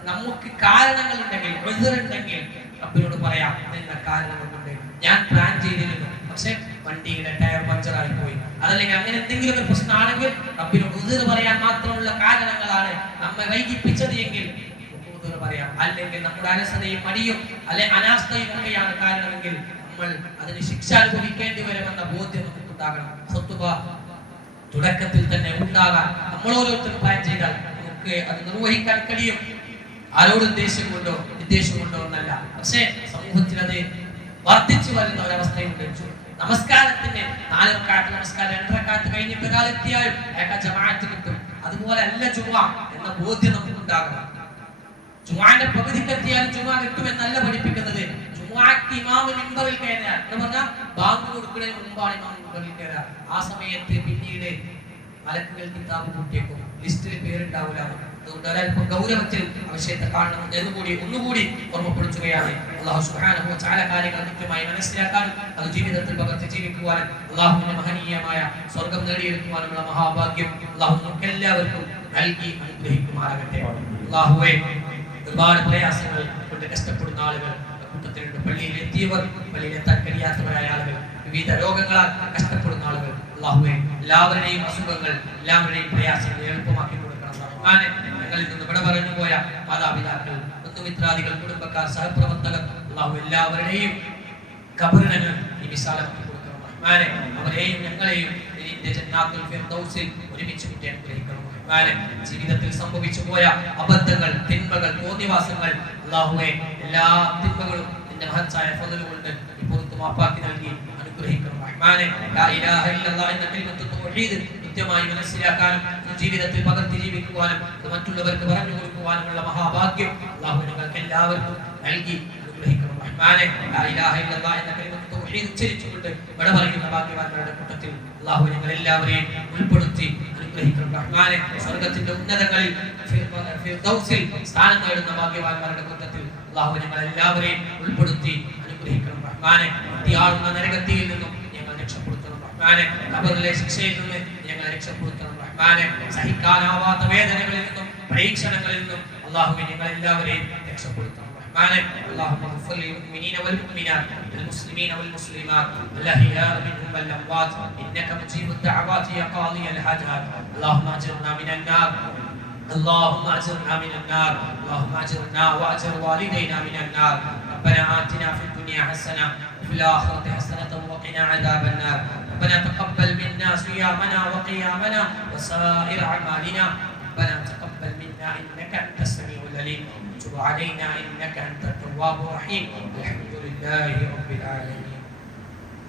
നമുക്ക് കാരണങ്ങൾ ഉണ്ടെങ്കിൽ, ഉണ്ടെങ്കിൽ റബ്ബിനോട് പറയാം, ഇന്ന കാരണങ്ങൾ കൊണ്ട് ഞാൻ പ്ലാൻ ചെയ്തിരുന്നു, പക്ഷെ വണ്ടിയുടെ ടയർ പഞ്ചറായി പോയി, അതല്ലെങ്കിൽ അങ്ങനെ എന്തെങ്കിലും ഒരു പ്രശ്നമാണെങ്കിൽ റബ്ബിനോട് ഉദ്ർ പറയാൻ മാത്രമുള്ള കാരണങ്ങളാണ് നമ്മെ വൈകിപ്പിച്ചത് എങ്കിൽ ഉദ്ർ പറയാം. അല്ലെങ്കിൽ നമ്മുടെ അലസതയും മടിയും അല്ലെ അനാസ്ഥയും ഒക്കെയാണ് കാരണമെങ്കിൽ നമ്മൾ അതിന് ശിക്ഷ അനുഭവിക്കേണ്ടി വരുമെന്ന ബോധ്യം നമുക്ക് ഉണ്ടാകണം. ഖുത്ബ തുടക്കത്തിൽ തന്നെ ഉണ്ടാകാൻ നമ്മൾ ഓരോരുത്തരും പ്ലാൻ ചെയ്താൽ നമുക്ക് അത് നിർവഹിക്കാൻ കഴിയും. ആരോടും ദേഷ്യം കൊണ്ടോ വിദ്വേഷം കൊണ്ടോ എന്നല്ല, പക്ഷേ സമൂഹത്തിൽ അത് വർദ്ധിച്ചു വരുന്ന ഒരവസ്ഥയുണ്ട്. നമസ്കാരത്തിന് 4 റക്അത്ത് നമസ്കാരം 2 റക്അത്ത് കഴിഞ്ഞിട്ട് ഒരാൾ എത്തിയാലും അയാൾക്ക് ജമാഅത്ത് കിട്ടും. അതുപോലെ അല്ല ജുമുഅ എന്ന ബോധ്യം നമുക്ക് ഉണ്ടാകണം. ജുമുഅന്റെ പകുതിക്ക് എത്തിയാലും ജുമുഅ കിട്ടുമെന്നല്ല പഠിപ്പിക്കുന്നത്. ജുമുഅക്ക് ഇമാം മിമ്പറിൽ കയറാൻ എന്ന് പറഞ്ഞാൽ ബാങ്ക് കൊടുക്കുന്നതിന് മുമ്പാണ് ഇമാം മിമ്പറിൽ കയറാൻ. ആ സമയത്ത് പിന്നീട് മലക്കുകൾ കിതാബ് കൂട്ടിയേക്കും, ലിസ്റ്റിൽ പേരുണ്ടാവില്ല. അതുകൊണ്ട് ഒരൽപ്പം ഗൗരവത്തിൽ വിഷയത്തെ കാണണം ഒന്നുകൂടി ഓർമ്മപ്പെടുത്തുകയാണ്. അല്ലാഹു സുബ്ഹാനഹു വ തആല കാര്യങ്ങൾ കൃത്യമായി മനസ്സിലാക്കാൻ, അത് ജീവിതത്തിൽ പകർത്തി ജീവിക്കുവാനും അല്ലാഹുവിന്റെ മഹനീയമായ സ്വർഗ്ഗം നേടിയെടുക്കുവാനുള്ള മഹാഭാഗ്യം അല്ലാഹു നമുക്ക് എല്ലാവർക്കും നൽകി അനുഗ്രഹിക്കുമാറാകട്ടെ. അല്ലാഹുവേ, ഒരുപാട് പ്രയാസങ്ങൾ കൊണ്ട് കഷ്ടപ്പെടുന്ന ആളുകൾ കൂട്ടത്തിലുണ്ട്. പള്ളിയിൽ എത്തിയവർ, പള്ളിയിൽ എത്താൻ കഴിയാത്തവരായ ആളുകൾ, വിവിധ രോഗങ്ങളാൽ കഷ്ടപ്പെടുന്ന ആളുകൾ, അല്ലാഹുവേ, എല്ലാവരുടെയും അസുഖങ്ങൾ, എല്ലാവരുടെയും പ്രയാസങ്ങൾ എളുപ്പമാക്കി കൊടുക്കണം. ഞങ്ങളിൽ നിന്ന് വിട പറഞ്ഞു പോയ മാതാപിതാക്കൾ, ബന്ധുമിത്രാദികൾ, കുടുംബക്കാർ, സഹപ്രവർത്തകർ, അല്ലാഹു എല്ലാവരുടെയും ഖബറിനെ നീ വിശാലമാക്കി കൊടുക്കണം റഹ്മാനെ. അവരെയും ഞങ്ങളെയും നിന്റെ ജന്നാത്തുൽ ഫിർദൗസിൽ ഒരുമിച്ച് കൂട്ടി അനുഗ്രഹിക്കണം റഹ്മാനെ. ജീവിതത്തിൽ സംഭവിച്ചു പോയ അബദ്ധങ്ങൾ, തിന്മകൾ, തോന്നിവാസങ്ങൾ, അല്ലാഹുവേ, എല്ലാ തിന്മകളും നിന്റെ മഹത്തായ ഫضل കൊണ്ട് പുറത്തു മാപ്പാക്കി നൽകി അനുഗ്രഹിക്കണം റഹ്മാനെ. ലാ ഇലാഹ ഇല്ലല്ലാഹ് എന്ന കലിമത്ത് തൗഹീദ് കൃത്യമായി മനസ്സിലാക്കാനും ജീവിതത്തിൽ പകർത്തി ജീവിക്കുവാനും മറ്റുള്ളവർക്ക് പറഞ്ഞു കൊടുക്കുവാനുമുള്ള മഹാഭാഗ്യം അല്ലാഹു ഞങ്ങൾക്ക് എല്ലാവർക്കും നൽകി അനുഗ്രഹിക്കണം റഹ്മാനെ. ലാ ഇലാഹ ഇല്ലല്ലാഹ് എന്ന കലിമത്ത് തൗഹീദ് ഉച്ചരിച്ചുകൊണ്ട് വിട പറയുന്ന ഭാഗ്യവാന്മാരുടെ കൂട്ടത്തിൽ അല്ലാഹു ഞങ്ങൾ എല്ലാവരെയും ഉൾപ്പെടുത്തി അനുഗ്രഹിക്കണം റഹ്മാനെ. സ്വർഗ്ഗത്തിന്റെ ഉന്നതങ്ങളിൽ ഫിർദൗസിൽ സ്ഥാനം നേടുന്ന ഭാഗ്യവാന്മാരുടെ കൂട്ടത്തിൽ അല്ലാഹു ഞങ്ങൾ എല്ലാവരെയും ഉൾപ്പെടുത്തി അനുഗ്രഹിക്കണം റഹ്മാനെ. തീയാളുന്ന നരകത്തിയിൽ നിന്നും ഞങ്ങൾ രക്ഷപ്പെടുത്തണം റഹ്മാനെ. ഖബറിലെ ശിക്ഷയിൽ നിന്ന് ഞങ്ങൾ രക്ഷപ്പെടുത്തണം റഹ്മാനെ. സഹിക്കാനാവാത്ത വേദനകളിൽ നിന്നും പരീക്ഷണങ്ങളിൽ നിന്നും അല്ലാഹുവേ ഞങ്ങൾ എല്ലാവരെയും രക്ഷപ്പെടുത്തണം റഹ്മാനെ. رحمانه اللهم اغفر للمؤمنين والمؤمنات والمسلمين والمسلمات الأحياء منهم والأموات إنك مجيب الدعوات يا قاضي الحاجات. اللهم أجرنا من النار، اللهم أجرنا من النار، اللهم أجرنا وأجر والدينا من النار. ربنا آتنا في الدنيا حسنة وفي الآخرة حسنة وقنا عذاب النار. ربنا تقبل منا صيامنا وقيامنا وسائر أعمالنا. ربنا تقبل منا إنك أنت السميع العليم وتب علينا إنك أنت التواب الرحيم. الحمد لله رب العالمين.